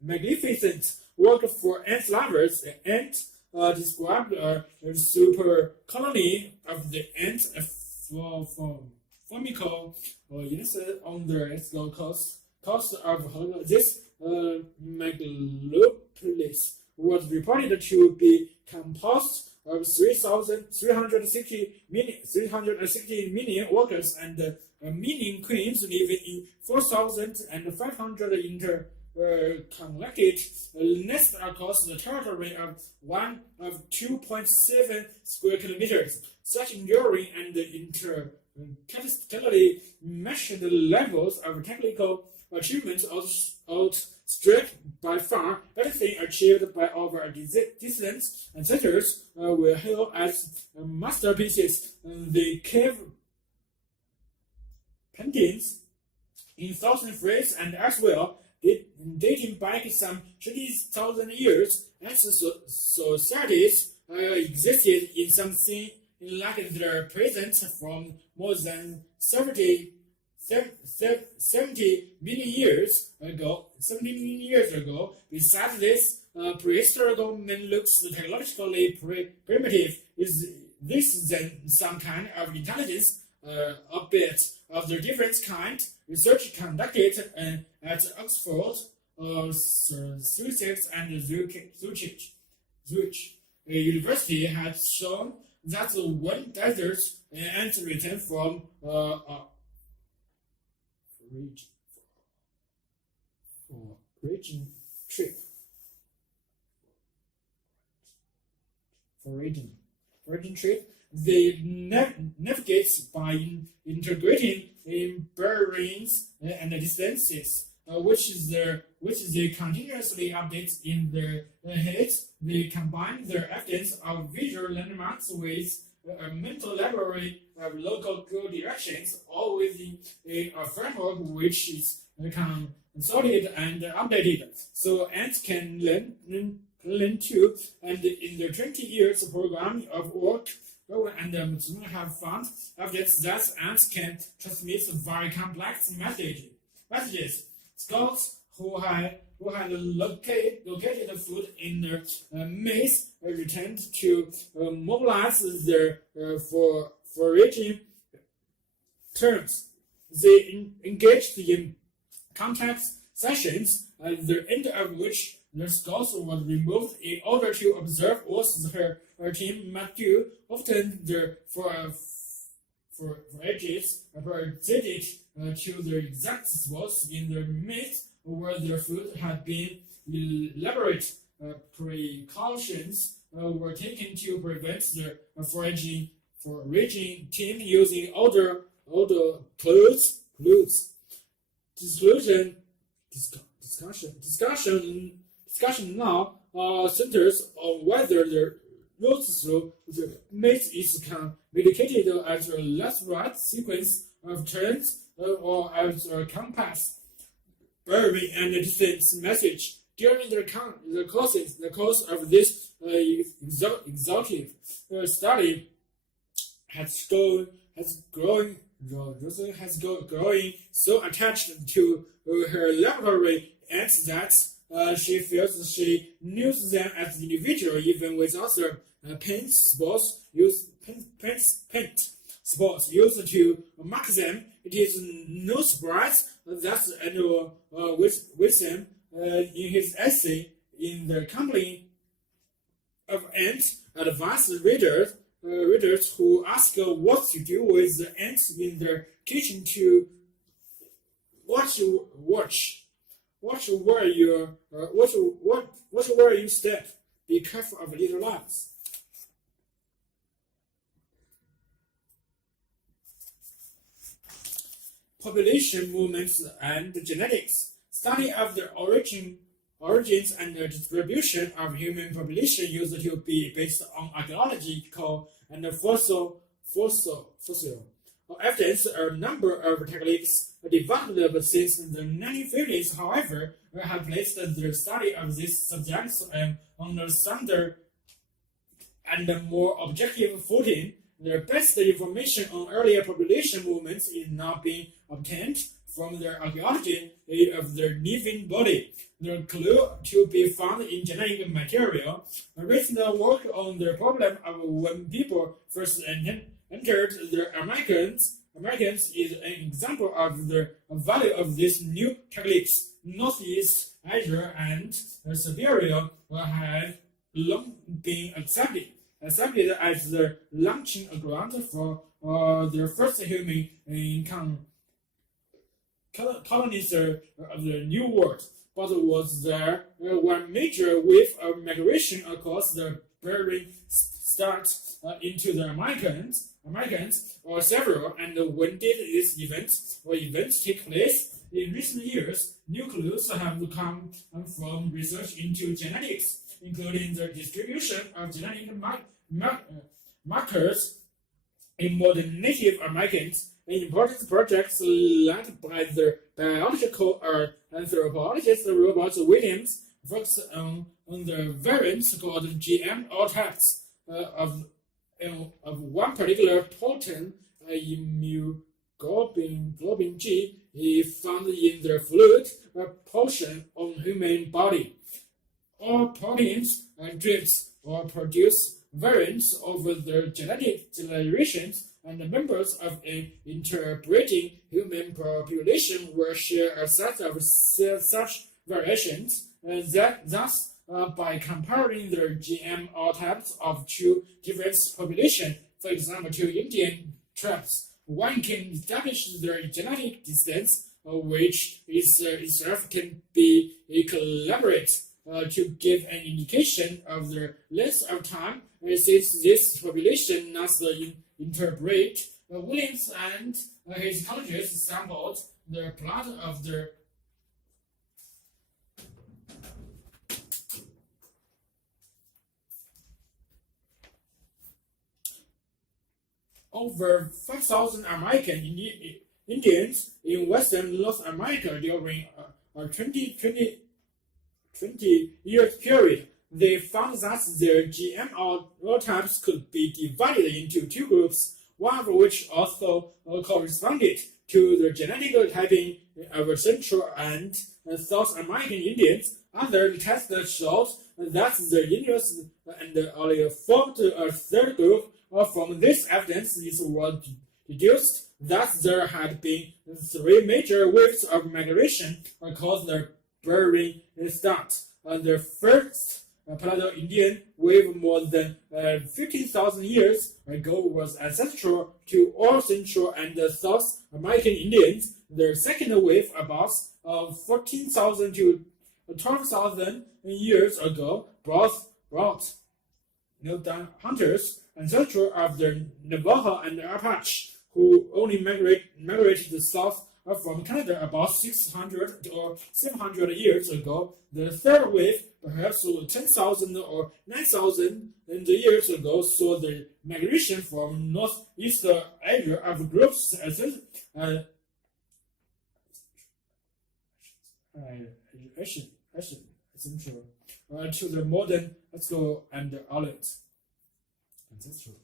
magnificent work for ant lovers. Ant described a super colony of the ants formical units on the external coast of this megalopolis was reported to be composed of 360 million workers and million queens living in 4,500 interconnected nests across the territory of 2.7 square kilometers. Such enduring and catastrophically measured levels of technical achievement outstrip by far anything achieved by our distant ancestors. Were hailed as masterpieces. The cave paintings in southern France and elsewhere, dating back some 20,000 years, as societies existed in something like their present from more than 70 million years ago. Besides this, prehistoric man looks technologically primitive. Is this then some kind of intelligence? A bit of the different kind. Research conducted at Oxford, Sussex, and Zurich University has shown that when desert ants return from foraging trip, they navigate by integrating in bearings and distances, which they continuously update in their heads. They combine their evidence of visual landmarks with a mental library of local directions, all within a framework which is consulted and updated. So ants can learn too, and in the 20 years program of work, and have found evidence that ants can transmit very complex messages. Scouts who had located food in their maze returned to mobilize their foraging terms. They engaged in contact sessions, at the end of which the scouts was removed in order to observe what her team might do. Often the forages proceeded to the exact spots in the maze where their food had been. Elaborate precautions were taken to prevent the foraging team using older clothes. Discussion now centers on whether the route through the maze is communicated as a left-right sequence of turns or as a compass bearing and distance message. During the course of this exhaustive study has grown so attached to her laboratory ants that she feels she knows them as individual, even without the paint spots used to mark them. It is no surprise that Andrew Wilson, in his essay in the Company of Ants, advised readers who ask what to do with the ants in their kitchen to watch where you step. Be careful of little lives. Population movements and genetics. Study of the origins and the distribution of human population used to be based on archaeological and fossil evidence. A number of techniques developed since the 1950s, however, have placed the study of these subjects on a sounder and more objective footing. The best information on earlier population movements is now being obtained from the archaeology of the living body. The clue to be found in genetic material. Recent work on the problem of when people first entered the Americans is an example of the value of these new techniques. Northeast Asia and Siberia have long been accepted as the launching ground for the first human colonies of the New World. But was there one major wave of migration across the Bering Strait into the Americans, or several, and when did these events take place? In recent years, new clues have come from research into genetics, including the distribution of genetic markers in modern Native Americans. Important projects led by the biological anthropologist Robert Williams focus on the variants called GM types of one particular protein, immunoglobulin G, found in the fluid portion of human body. All proteins drifts or produce variants over the genetic generations, and the members of an interbreeding human population will share a set of such variations. Thus, by comparing the GM types of two different populations, for example, two Indian tribes, one can establish their genetic distance, which itself can be collaborate to give an indication of the length of time since this population must interbreed. Williams and his colleagues sampled the blood of the over 5,000 American Indians in western North America during a 20 year period. They found that their GM types could be divided into two groups, one of which also corresponded to the genetic typing of Central and South American Indians. Other tests showed that the Indians and only formed a third group. From this evidence, it was deduced that there had been three major waves of migration across the Bering Strait. The first Paleo-Indian wave more than 15,000 years ago was ancestral to all Central and South American Indians. The second wave, about 14,000 to 12,000 years ago, brought hunters, ancestral of the Navajo and Apache, who only migrated south from Canada about 600 or 700 years ago. The third wave, perhaps 10,000 or 9,000 years ago, saw the migration from Northeast Asia of groups essential to the modern Mexico and Ireland. Ancestral.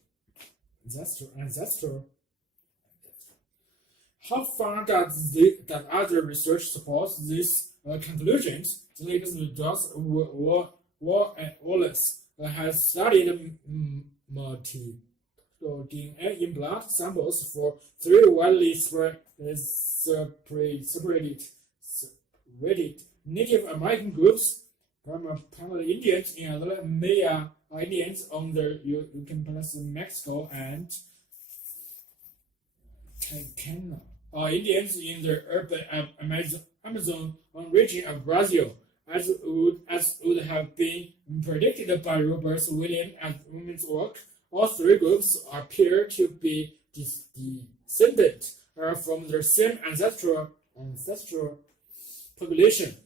How far does that other research support these conclusions? Geneticist Wallace has studied DNA in blood samples for three widely separated Native American groups, primarily Indians in other Maya Indians on the Yucatan Peninsula, Mexico, and Canada. Indians in the urban Amazon region of Brazil, as would have been predicted by Robert Williams and Women's work. All three groups appear to be descended from the same ancestral population.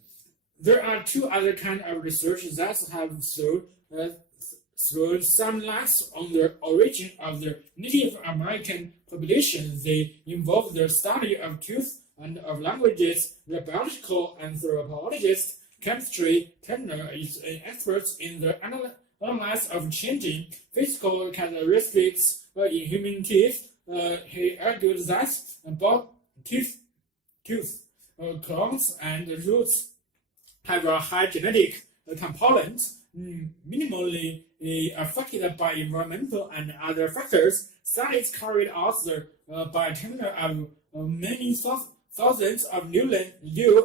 There are two other kinds of research that have thrown some light on the origin of the Native American population. They involve the study of tooth and of languages. The biological anthropologist, chemistry Turner, is an expert in the analysis of changing physical characteristics in human teeth. He argued that both tooth clones and roots have a high genetic component, minimally affected by environmental and other factors. Studies carried out by a team of many thousands of new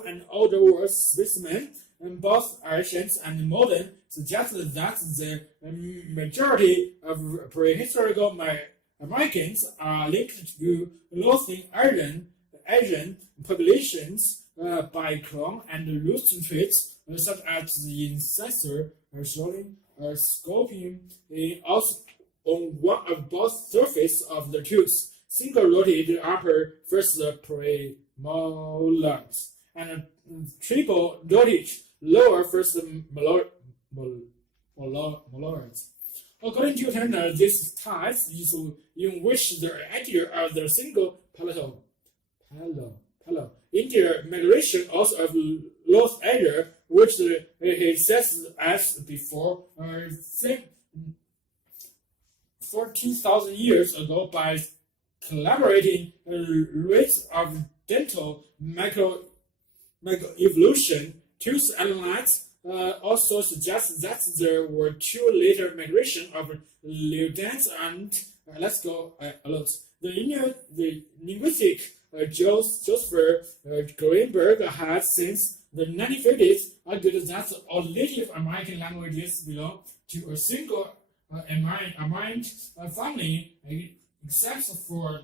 and older world specimens, both ancient and modern, suggested that the majority of prehistoric Americans are linked to losing Asian populations by clone and root traits such as the ancestor scorpion on one of both surfaces of the tooth, single-rooted upper first premolars and triple-rooted lower first molars. According to Turner, this ties is in which the idea of the single palatal intermigration also of North Asia, which he says as before 14,000 years ago by collaborating rates of dental microevolution. Tooth analytes also suggest that there were two later migration of Leudans and The linguistic Joseph Greenberg has since the 1950s argued that all Native American languages belong to a single Amine family, except for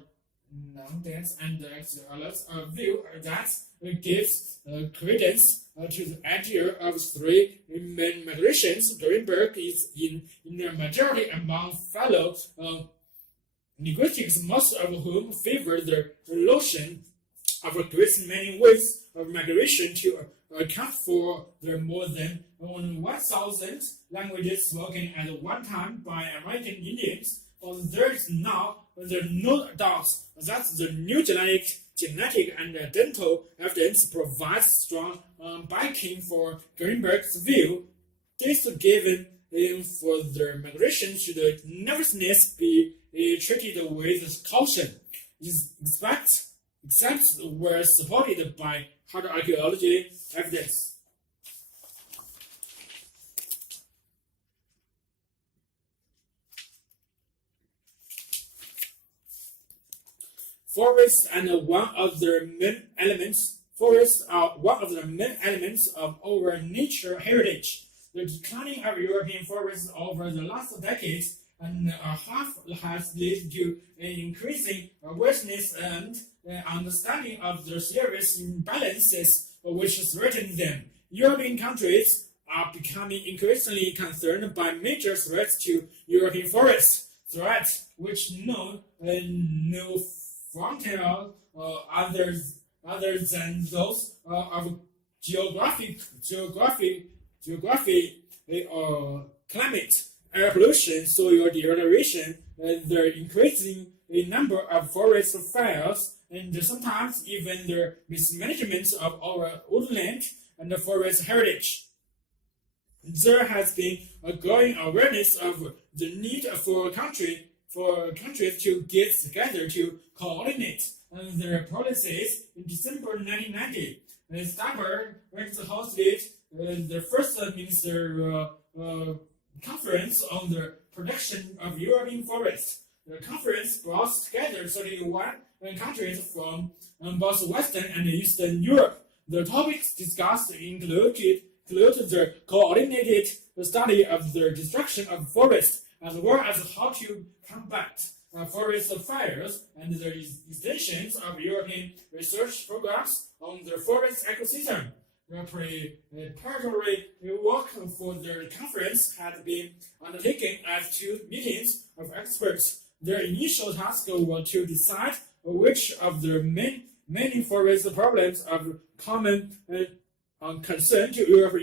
non-dense and a view that gives credence to the idea of three main migrations. Greenberg is in the majority among fellow linguists, most of whom favor the notion of a great many ways of migration to account for the more than 1,000 languages spoken at one time by American Indians. There is no doubt that the new genetic and dental evidence provides strong backing for Greenberg's view. This given for the migration should nevertheless be treated with caution, except were supported by hard archaeology evidence. Forests are one of the main elements of our nature heritage. The declining of European forests over the last decades and a half has led to an increasing awareness and understanding of the serious imbalances which threaten them. European countries are becoming increasingly concerned by major threats to European forests, threats which know no frontier other than those of geography or climate, air pollution, soil deterioration, the increasing number of forest fires, and sometimes even the mismanagement of our woodland and forest heritage. There has been a growing awareness of the need for countries to get together to coordinate their policies. In December 1990, Stamford hosted the first minister conference on the protection of European forests. The conference brought together 31 countries from both Western and Eastern Europe. The topics discussed include the coordinated study of the destruction of forests, as well as how to combat forest fires and the extensions of European research programs on the forest ecosystem. The preparatory work for the conference had been undertaken at 2 meetings of experts. Their initial task was to decide which of the many forest problems of common concern to Europe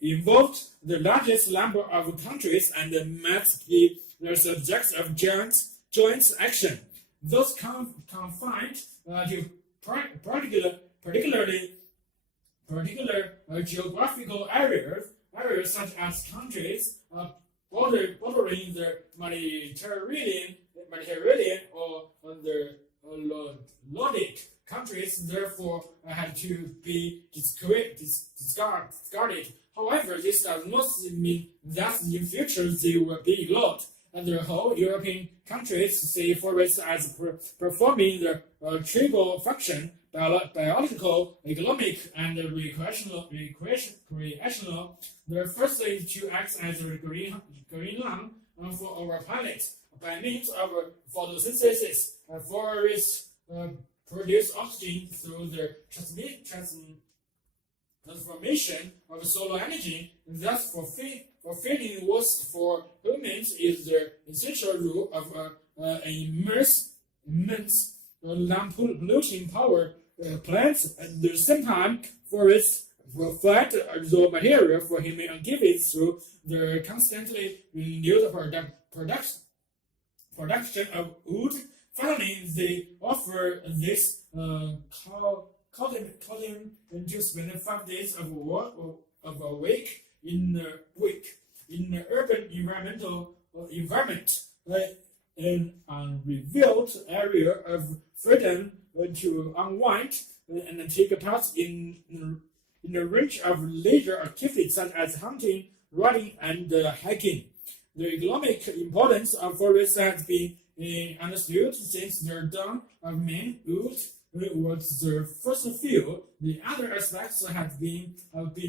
involved the largest number of countries and must be the subjects of joint action. Those confined to particular geographical areas such as countries bordering the Mediterranean or the Nordic countries, therefore had to be discarded. However, this does not mean that in future they will be ignored, and the whole European countries see forests as performing the triple function: biological, economic, and recreational. The first is to act as a green lung for our planet. By means of photosynthesis, forests produce oxygen through the transformation of solar energy. Thus, fulfilling what's for humans is the essential rule of immense non-polluting power plants. At the same time, forests provide raw material for human activities through the constantly renewed production of wood. Finally, they offer this cotton to spend 5 days of a week in the urban environment, an unrevealed area of freedom to unwind and take part in a range of leisure activities such as hunting, riding, and hiking. The economic importance of forests has been understood since the dawn of man. Wood was the first field. The other aspects have been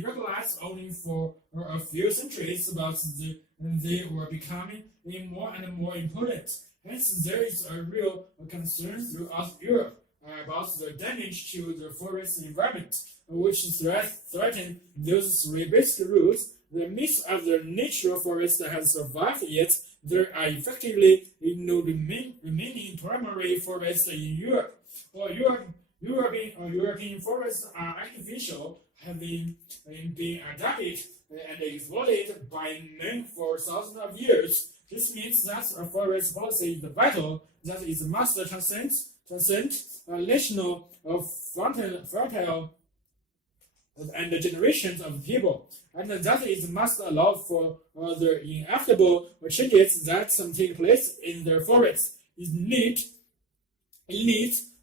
recognized only for a few centuries, but they were becoming more and more important. Hence, there is a real concern throughout Europe about the damage to the forest environment, which threaten those three basic rules. The myth of the natural forest has survived, yet there are effectively no remaining primary forests in Europe. European forests are artificial, having been adapted and exploited by man for thousands of years. This means that a forest policy is vital, that it must transcend national fertile and generations of people, and that it must allow for the inevitable changes that take place in the forest.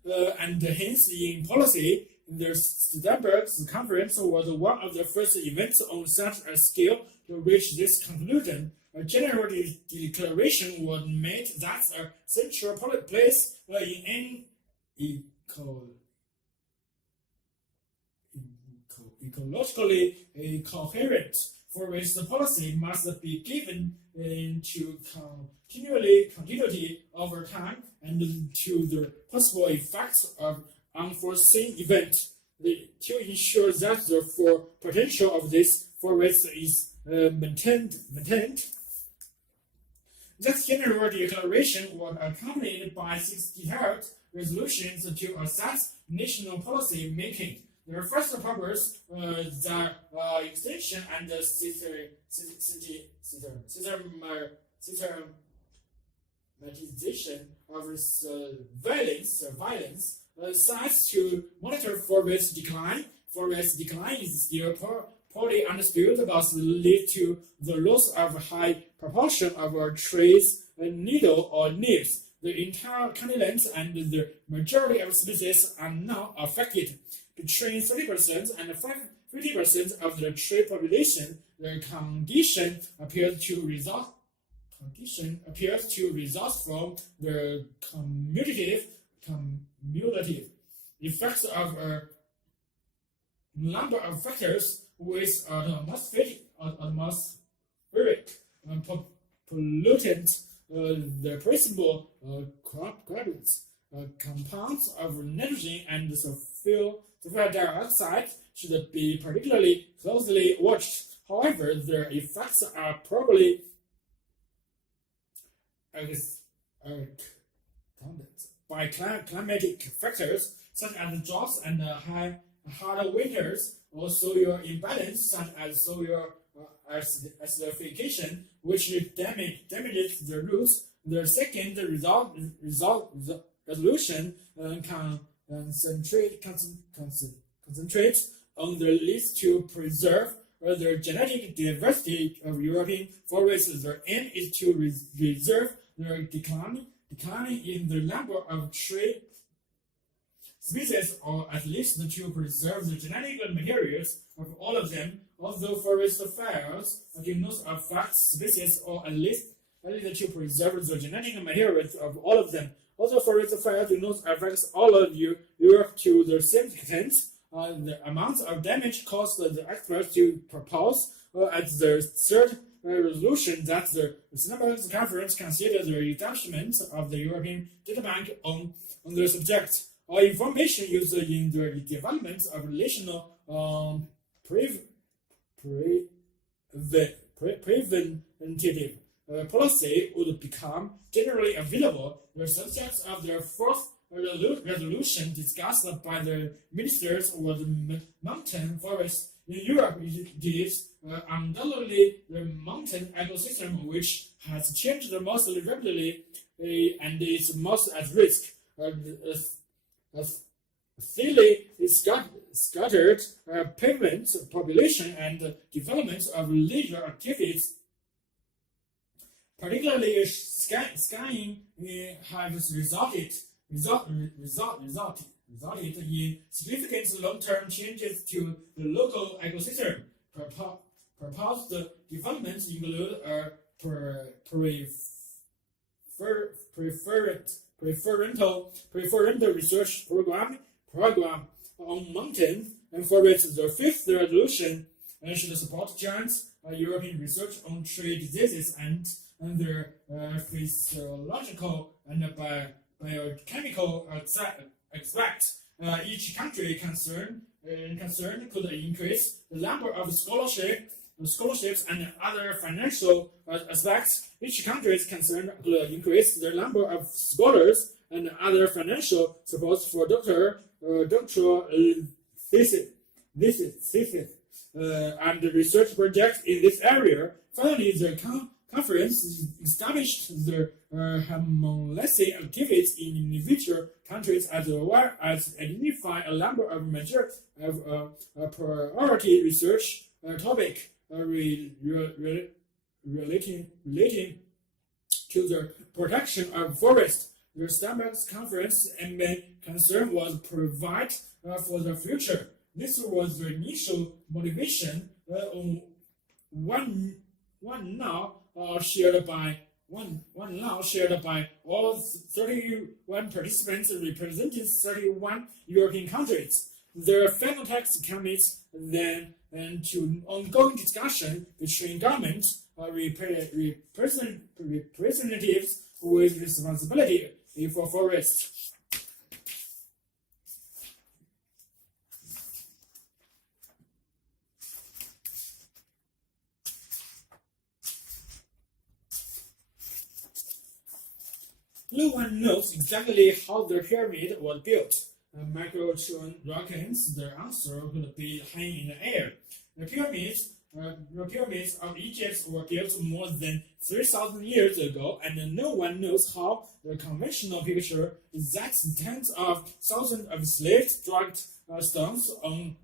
And hence in policy, the Stanford Conference was one of the first events on such a scale to reach this conclusion. A general declaration was made that a central place in any ecologically coherent forest policy must be given to continuity over time and to the possible effects of unforeseen events to ensure that the full potential of this forest is maintained. That general declaration was accompanied by 6 detailed resolutions to assess national policy making. Their first purpose, the extension and systematization of surveillance sites to monitor forest decline. Forest decline is still poorly understood, but leads to the loss of a high proportion of trees, needle or leaves. The entire continent and the majority of species are now affected. Between 30% and 50% of the tree population, the condition appears to result from the cumulative effects of a number of factors with atmospheric pollutant, the principal compounds of nitrogen and sulfur dioxide should be particularly closely watched. However, their effects are probably by climatic factors such as droughts and hard winters, or soil imbalance such as soil acidification, which damages the roots. The second resolution concentrates on the list to preserve the genetic diversity of European forests. Their aim is to reserve the declining in the number of tree species, or at least to preserve the genetic materials of all of them. Although forest fires do not affect species, or at least to preserve the genetic materials of all of them. Although forest fires do not affect all of Europe to the same extent, the amount of damage caused the experts to propose at the third resolution that the Symbols Conference consider the establishment of the European Data Bank on the subject. All information used in the development of national preventative policy would become generally available. The subjects of the fourth resolution discussed by the ministers was mountain forests in Europe. It is undoubtedly the mountain ecosystem which has changed the most rapidly and is most at risk. Thickly scattered pavement population and development of leisure activities, particularly skiing, have resulted in significant long-term changes to the local ecosystem. Proposed developments include a preferential research program on mountain and forests. The fifth resolution should support joint European research on tree diseases and their physiological and biochemical aspects. Each country concerned could increase the number of scholarships and other financial aspects. Each country is concerned could increase the number of scholars and other financial support for doctoral thesis and research projects in this area. Finally, the conference established the harmonious activities in individual countries as well as identify a number of major priority research topics relating to the protection of forests. The Starbucks conference and main concern was provide for the future. This was the initial motivation. One now shared by all 31 participants representing 31 European countries. The final text commits then to ongoing discussion between government representatives with responsibility for forests. No one knows exactly how the pyramid was built. Michael Chun reckons the answer could be hanging in the air. The pyramids of Egypt were built more than 3,000 years ago, and no one knows how. The conventional picture is that tens of thousands of slaves dragged stones on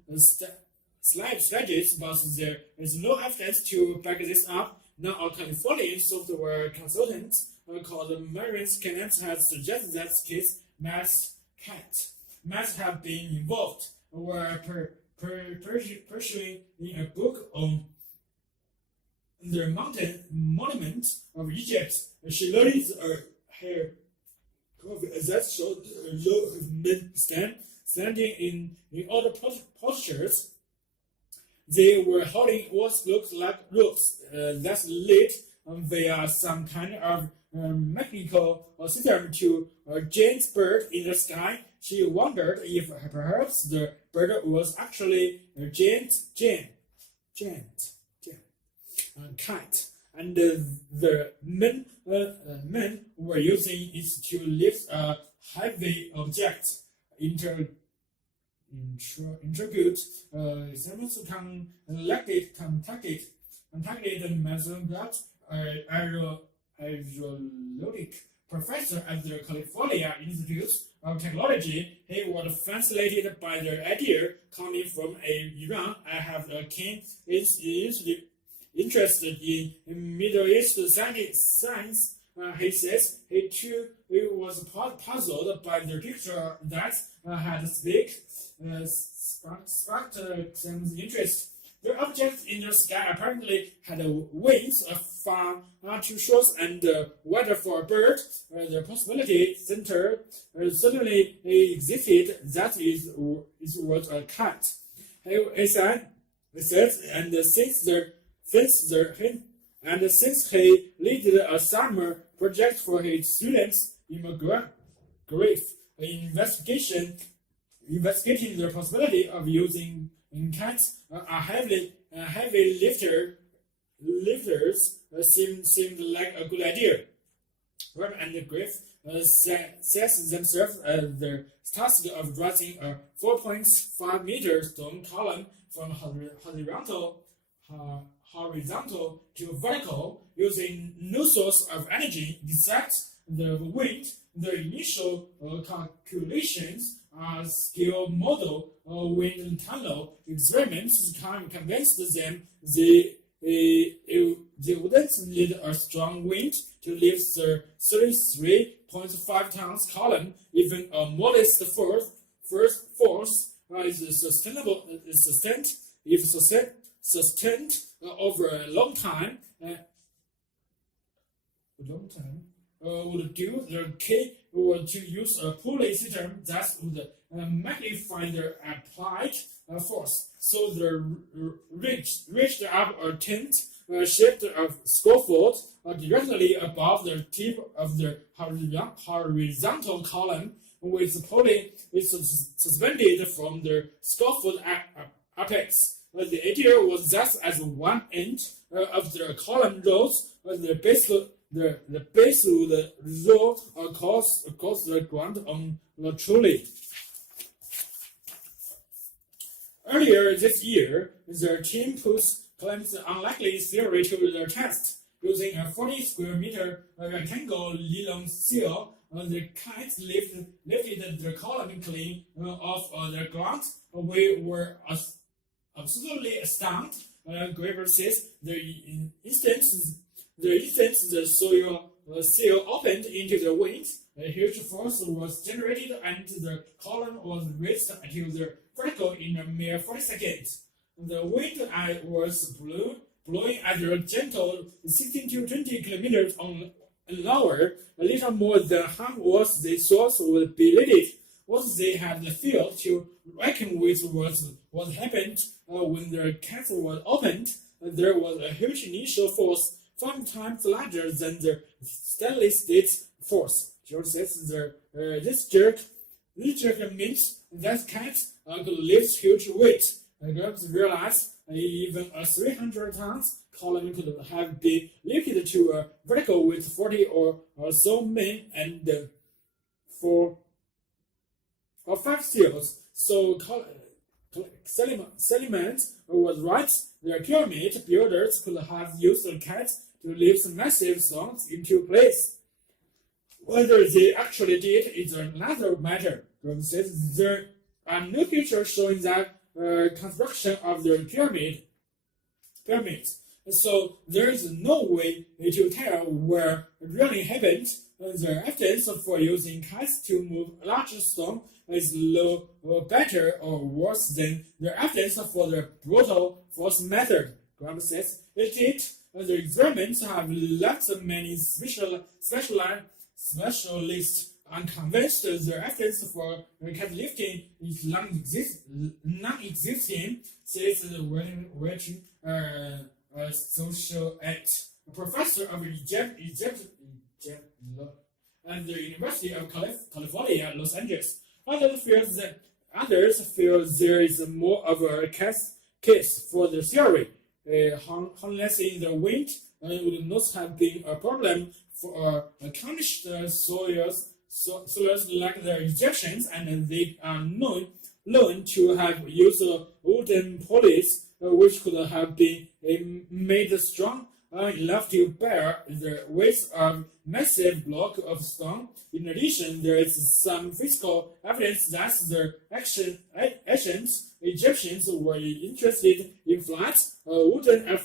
sledges, but there is no evidence to back this up. Now, a Californian software consultant called Maurice Kenneth has suggested that case must have been involved. Were pursuing in a book on the monument of Egypt. She noticed her that showed men standing in all the postures. They were holding what looked like ropes that led via some kind of mechanical system to a giant bird in the sky. She wondered if perhaps the bird was actually a giant kite, and the men were using it to lift a heavy object. Intricate contacted mesoglot aeronautic professor at the California Institute of Technology. He was fascinated by the idea coming from Iran. I have a keen interest in Middle East science. He says he too was puzzled by the picture that had sparked some interest. The objects in the sky apparently had wings far too short and wider for a bird. The possibility center certainly existed that it was a cat. He said, and since he led a summer project for his students in investigating the possibility of using cats heavy lifters seemed like a good idea. Webb and Griff set themselves the task of raising a 4.5 meter stone column from horizontal to vertical using no source of energy except the wind. The initial calculations scale model wind tunnel experiments convinced them they wouldn't need a strong wind to lift the 33.5 tons column. Even a modest force is sustained over a long time. Would do. The key was to use a pulley system that would magnify the applied force. So the reached up a tent shaped of scaffold directly above the tip of the horizontal column, with the pulley is suspended from the scaffold apex. The idea was that as one end of the column rose, the base would roll across the ground on the trolley. Earlier this year, the team put Clem's unlikely theory to the test. Using a 40 square meter rectangle nylon seal, the kite lifted the column clean off the ground. We were absolutely astounded. Graver says the instant the seal opened into the wind, a huge force was generated and the column was raised until the vertical in a mere 40 seconds. The wind was blowing at a gentle 16 to 20 kilometers an hour. A little more than half what they thought would be needed. What they had failed to reckon with was what happened when the castle was opened. There was a huge initial force 5 times larger than the steady state force. George says this jerk means that cat could lift huge weight. Grubbs realized even a 300 tons column could have been lifted to a vertical with 40 or so men and for 5 seals. So Solomon was right. The pyramid builders could have used a cat to lift massive stones into place. Whether they actually did is another matter. Grubbs says there are no pictures showing that construction of the pyramids. So there is no way to tell where it really happened. The evidence for using cats to move large stone is no better or worse than the evidence for the brutal force method. Graham says it did. The experiments have left many specialists unconvinced. The evidence for cat lifting is non-existing, says the Western social act. A professor of Egypt and the University of California, Los Angeles. Others feel there is more of a case for the theory. Harnessing the wind would not have been a problem for accomplished soilers like the Egyptians, and they are known to have used wooden pulleys, which could have been made strong enough to bear the weight of massive block of stone. In addition, there is some physical evidence that the ancient Egyptians were interested in flat wooden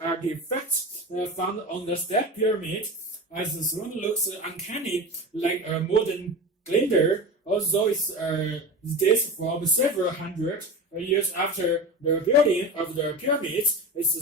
artifacts found on the step pyramid, as the throne looks uncanny like a modern grinder, although it dates from several hundred years after the building of the pyramids. Its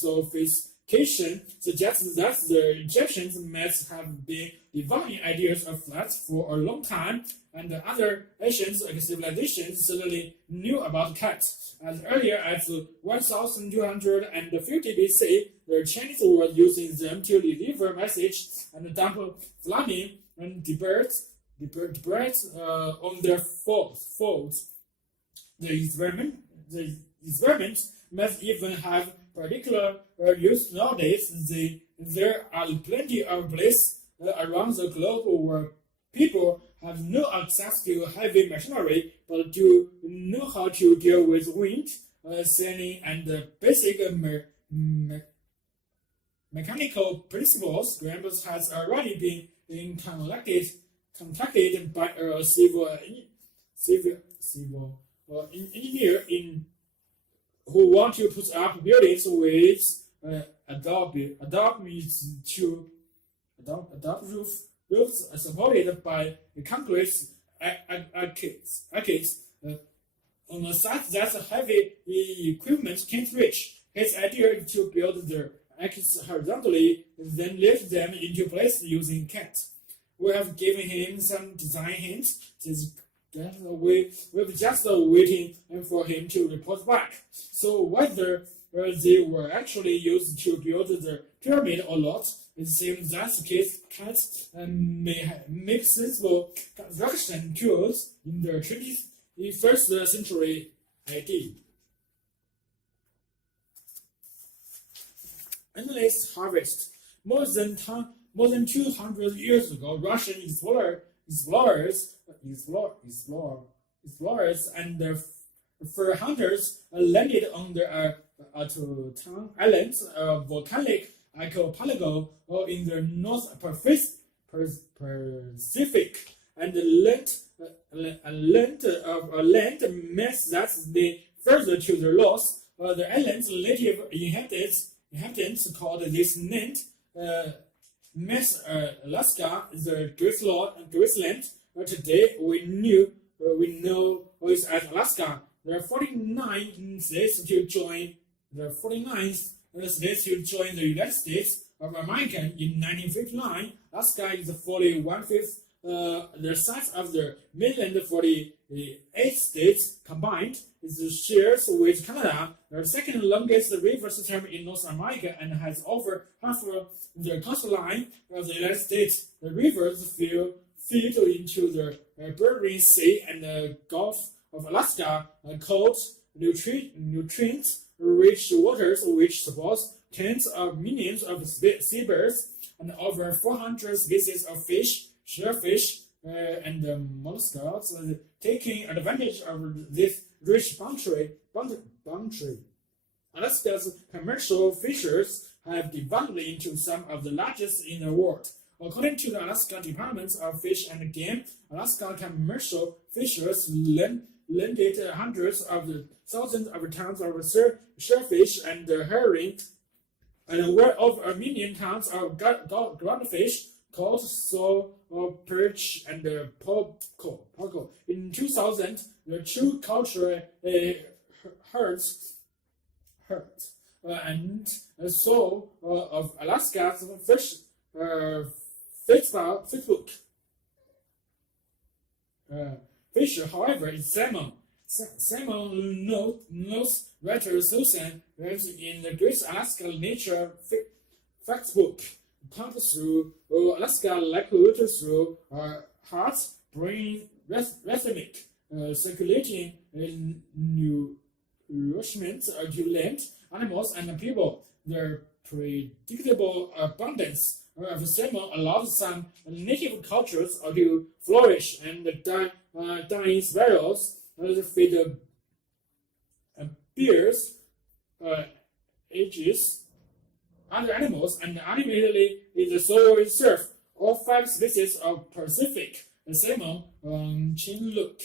sophistication suggests that the Egyptians must have been developing ideas of flats for a long time, and other ancient civilizations certainly knew about cats. As early as 1250 BC, the Chinese were using them to deliver messages and dump flaming and debris on their folds. The experiment must even have particular use nowadays. There are plenty of places around the globe where people have no access to heavy machinery, but do know how to deal with wind, sailing, and basic mechanical principles. Grambus has already been contacted by a civil engineer who want to put up buildings with adobe roofs supported by concrete arcades on a site that heavy equipment can't reach. His idea is to build the arcades horizontally, then lift them into place using CAT. We have given him some design hints. We're just waiting for him to report back. So whether they were actually used to build the pyramid or not, it seems that cats may make sensible construction tools in the 21st century AD. Endless harvest. More than 200 years ago, Russian explorers and fur hunters landed on the Atotan Islands, a volcanic archipelago in the North Pacific, and learned of a land mass that lay further to the north. The island's native inhabitants called this land mass Alaska, the Graceland. Today we know is as Alaska. There are 49 states to join the 49th states to join the United States of America in 1959. Alaska is 41/5 the size of the mainland 48 states combined. It shares with Canada the second longest river system in North America and has over half the coastline of the United States. The rivers feed into the Bering Sea and the Gulf of Alaska, cold, nutrient-rich waters which supports tens of millions of seabirds and over 400 species of fish, shellfish, and mollusks, taking advantage of this rich boundary. Alaska's commercial fisheries have developed into some of the largest in the world. According to the Alaska Department of Fish and Game, Alaska commercial fisheries landed hundreds of thousands of tons of shellfish and herring, and well over 1 million tons of groundfish, cod, sole, perch, and porco. In 2000, the two cultural herds and so of Alaska's Facebook fish, however, is salmon. Salmon nose writer Susan lives in the Great Alaska Nature Factbook. Pumps through Alaska liquid through heart, brain, rhythmic, circulating nourishment to land, animals, and people. Their predictable abundance of salmon allows some native cultures to flourish, and dying sparrows feed bears, ages, other animals, and ultimately in the sole reserve. All 5 species of Pacific salmon, chinlook,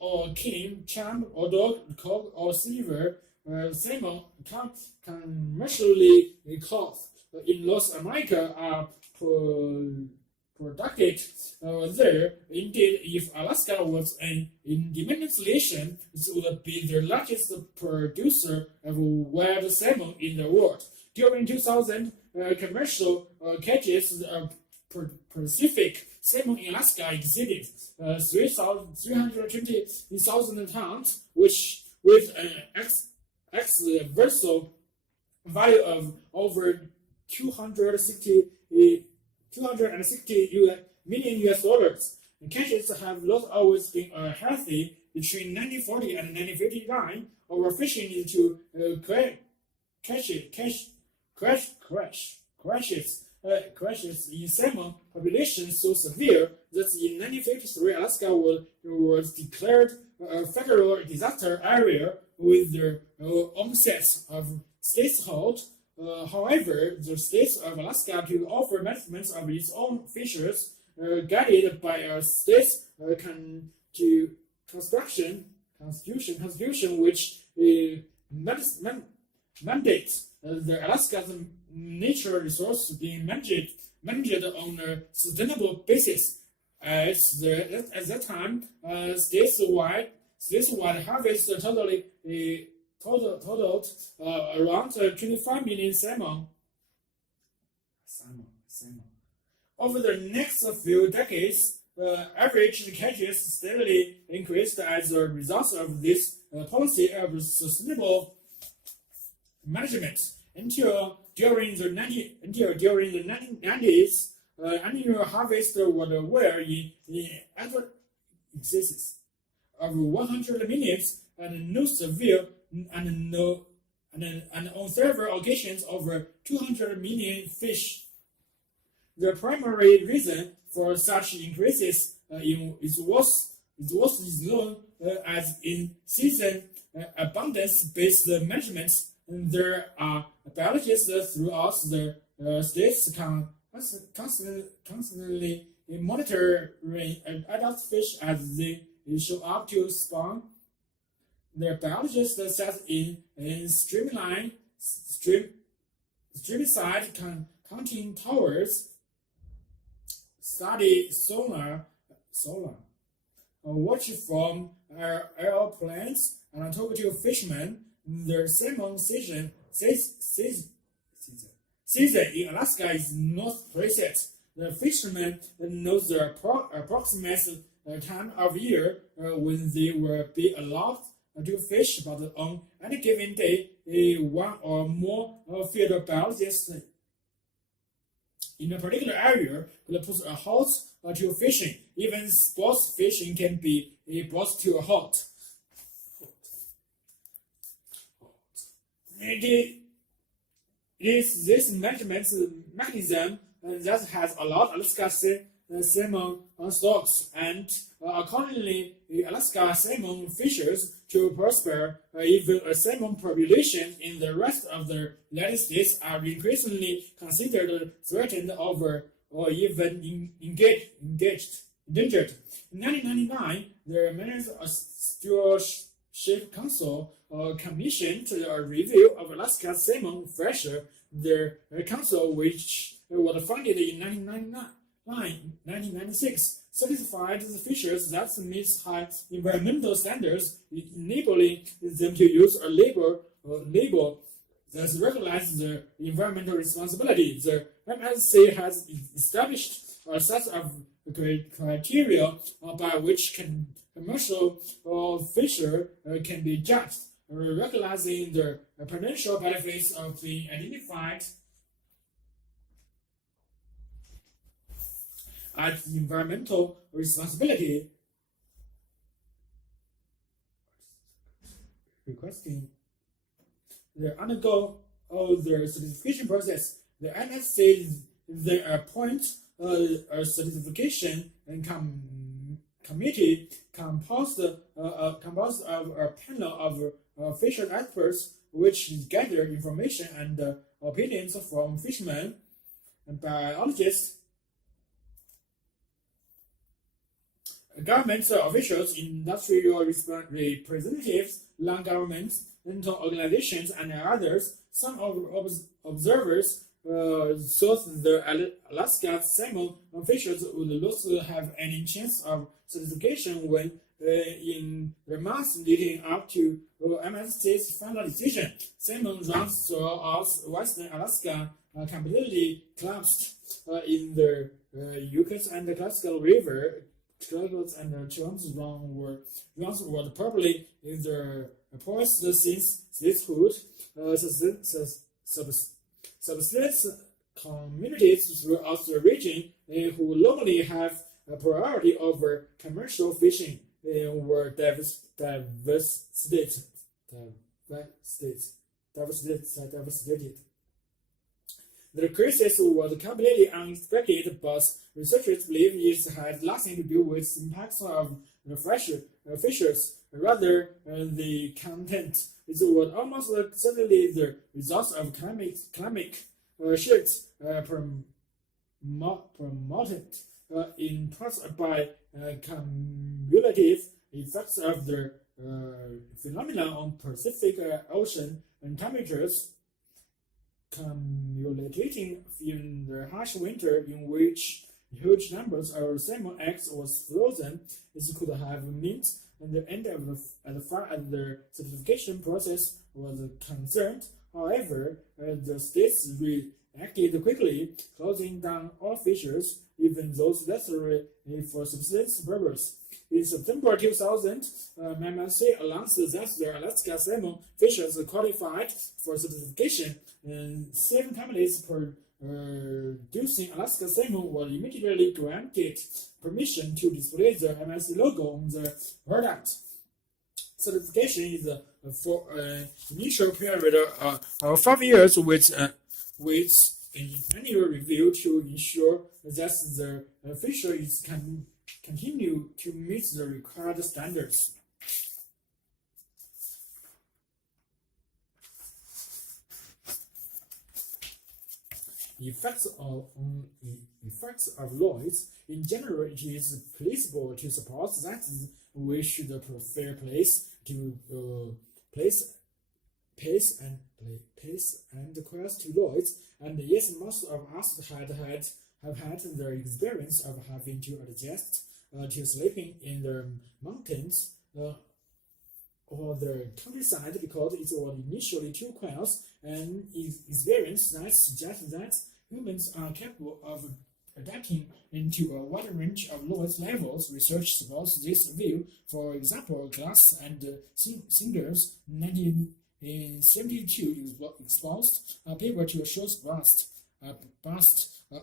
or king, cham, or dog, cock, or silver salmon commercially caught in North America are produced there. Indeed, if Alaska was an independent nation, it would be the largest producer of wild salmon in the world. During 2000, commercial catches of Pacific salmon in Alaska exceeded 320,000 tons, which with an ex-versal value of over 260 million US dollars. Catches have not always been healthy. Between 1940 and 1959, overfishing into crashes in salmon population so severe that in 1953 Alaska was declared a federal disaster area with the onset of statehood. However, the state of Alaska to offer management of its own fisheries, guided by a state constitution which mandates the Alaska's natural resource being managed on a sustainable basis. At that time, statewide harvest totaled around 25 million salmon. Over the next few decades, average catches steadily increased as a result of this policy of sustainable management until during the 1990s, annual harvest was well in excess of 100 million and no severe and on several occasions over 200 million fish. The primary reason for such increases is known as in-season abundance-based management. There are biologists throughout the states constantly monitoring adult fish as they show up to spawn. The biologists sat in streamside counting towers, study sonar, watch from airplanes, and talk to fishermen. The salmon season in Alaska is not preset. The fishermen know the approximate time of year when they will be allowed to fish, but on any given day, one or more field biologists in a particular area will put a halt to fishing. Even sports fishing can be brought to a halt. It is this management mechanism that has allowed Alaska salmon stocks and accordingly Alaska salmon fishers to prosper. Even a salmon population in the rest of the United States are increasingly considered threatened or even endangered. In 1999, the Management Stewardship Council commissioned a review of Alaska's salmon fishery. The council, which was founded in 1996, certified the fisheries that meet high environmental standards, enabling them to use a label that recognizes the environmental responsibility. The MSC has established a set of criteria by which commercial fishery can be judged, recognizing the potential benefits of being identified as environmental responsibility. Requesting the undergo of the certification process, the MSC then appoint a certification and committee composed of a panel of fishery experts which gather information and opinions from fishermen and biologists, government officials, industrial representatives, land governments, internal organizations, and others. Some observers thought the Alaska salmon fishes would not have any chance of certification when in the months leading up to MSC's final decision. Salmon runs throughout western Alaska completely collapsed in the Ielts and the Classical River. Struggles and terms runs were probably in the poorest since statehood. Subsistence communities throughout the region who normally have a priority over commercial fishing were devastated. The crisis was completely unexpected, but researchers believe it had nothing to do with the impacts of the fishers, rather the content. It was almost certainly the result of climate shifts promoted in parts by cumulative effects of the phenomena on Pacific Ocean and temperatures accumulating in the harsh winter in which huge numbers of salmon eggs was frozen. This could have meant the end of as far as the certification process was concerned. However, the states reacted quickly, closing down all fisheries, even those necessary for subsistence purposes. In September 2000, MSC announced that the Alaska salmon fishers qualified for certification, and 7 companies producing Alaska salmon were immediately granted permission to display the MSC logo on the product. Certification is for an initial period of 5 years with an annual review to ensure that the fisheries can continue to meet the required standards. Effects of laws. In general, it is plausible to suppose that we should prefer place and quest to laws, and yes, most of us have had the experience of having to adjust to sleeping in the mountains or the countryside because it was initially too quiet, and experience that suggests that humans are capable of adapting into a wide range of noise levels. Research supports this view. For example, Glass and Singers 1972 exposed a paper to a short burst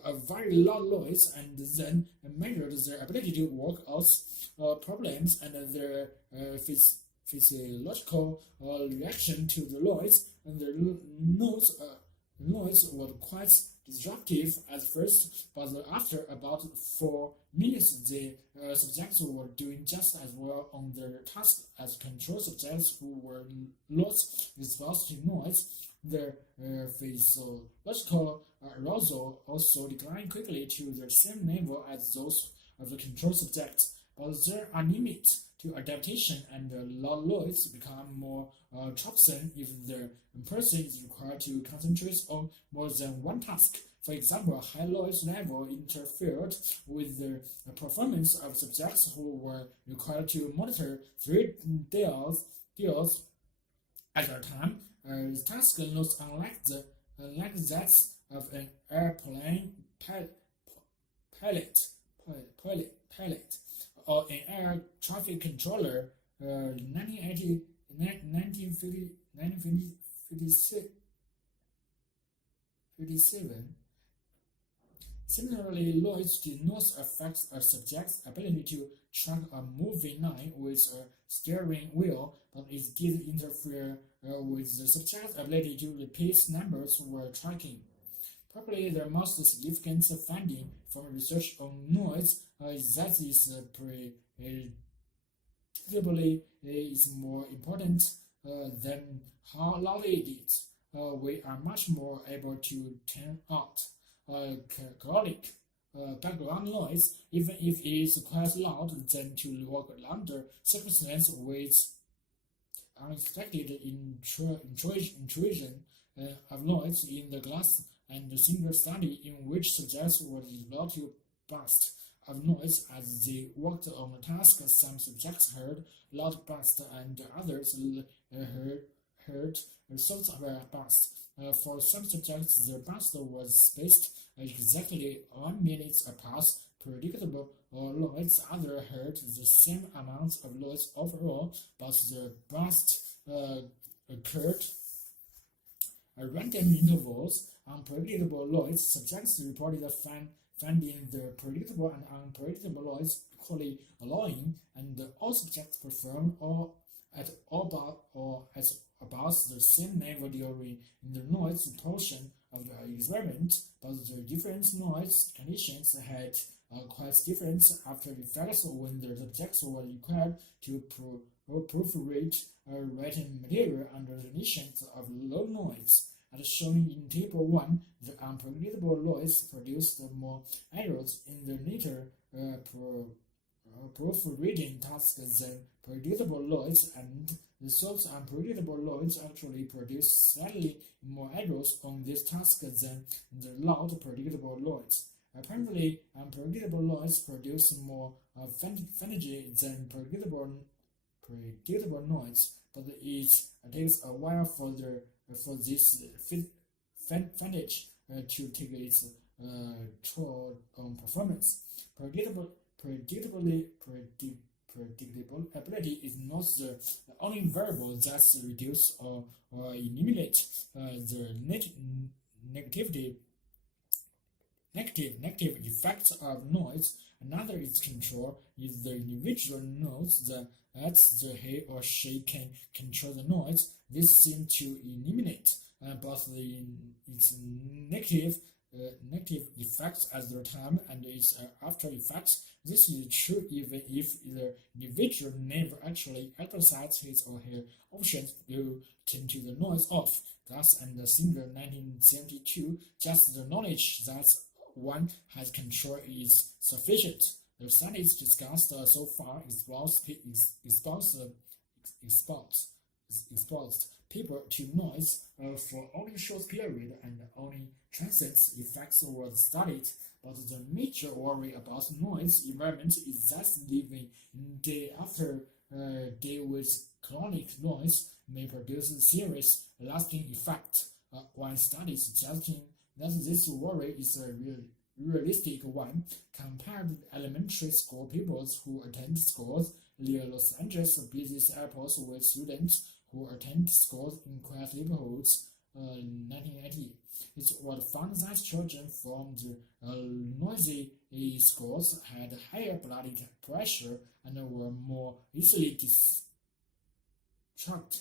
of very loud noise and then measured their ability to work out problems and their physiological reaction to the noise. And the noise was quite disruptive at first, but after about 4 minutes, the subjects were doing just as well on their task as control subjects who were not exposed to noise. Their physiological arousal also declined quickly to the same level as those of the control subjects, but there are limits to adaptation, and loud noise become more troublesome if the person is required to concentrate on more than one task. For example, a high noise level interfered with the performance of subjects who were required to monitor 3 deals at a time. The task not unlike that of an airplane pilot or an air traffic controller. 1957. Similarly, noise did not affect a subject's ability to track a moving line with a steering wheel, but it did interfere with the subject's ability to repeat numbers while tracking. Probably the most significant finding from research on noise is that it predictably is more important than how loud it is. We are much more able to turn out chaotic background noise, even if it is quite loud, than to work under circumstances with unexpected intrusion of noise in the class, and a single study in which subjects were the relative burst of noise as they worked on a task. Some subjects heard loud bursts and others heard sorts of a burst. For some subjects, the burst was spaced exactly 1 minute apart. Predictable noise. Others heard the same amount of noise overall, but the burst occurred at random intervals. Unpredictable noise. Subjects reported finding the predictable and unpredictable noise equally annoying, and all subjects performed at about the same level during the noise portion of the experiment, but the different noise conditions had quite different after effects when the subjects were required to proofread written material under the conditions of low noise. As shown in Table 1, the unpredictable noise produced more errors in the later proofreading task than predictable noise, and the source unpredictable noise actually produced slightly more errors on this task than the loud predictable noise. Apparently, unpredictable noise produces more fatigue than predictable noise, but it takes a while for this fatigue to take its toll on performance. Predictability is not the only variable that reduces or eliminates the negative effects of noise. Another is control. If the individual knows that he or she can control the noise, this seems to eliminate both its negative effects at the time and its after effects. This is true even if the individual never actually exercises his or her options to turn the noise off. Thus, and single 1972, just the knowledge that one has control is sufficient. The studies discussed so far exposed people to noise for only short period, and only transient effects were studied. But the major worry about noise environment is that living day after day with chronic noise may produce serious lasting effect. One study suggesting that this worry is a realistic one. Compared elementary school pupils who attend schools near Los Angeles business airports with students who attend schools in quiet neighborhoods. 1980. It was found that children from the noisy schools had higher blood pressure and were more easily distracted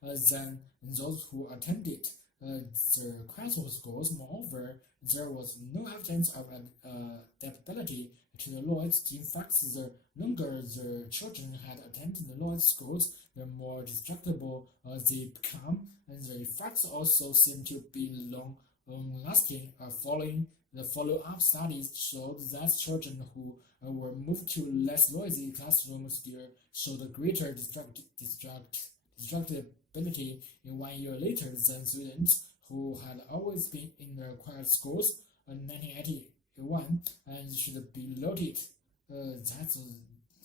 than those who attended the quiet schools. Moreover, there was no evidence of adaptability to the noise. In fact, the longer the children had attended the noise schools, the more distractible they become, and the effects also seem to be long-lasting. Following the follow-up studies showed that children who were moved to less noisy classrooms still showed greater distractibility in 1 year later than students who had always been in the quiet schools. 1981, and it should be noted that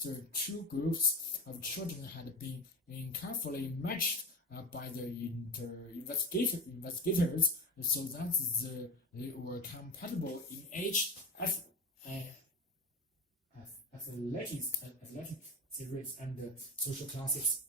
the two groups of children had been carefully matched by the investigators so that they were compatible in age, athletic series, and social classes.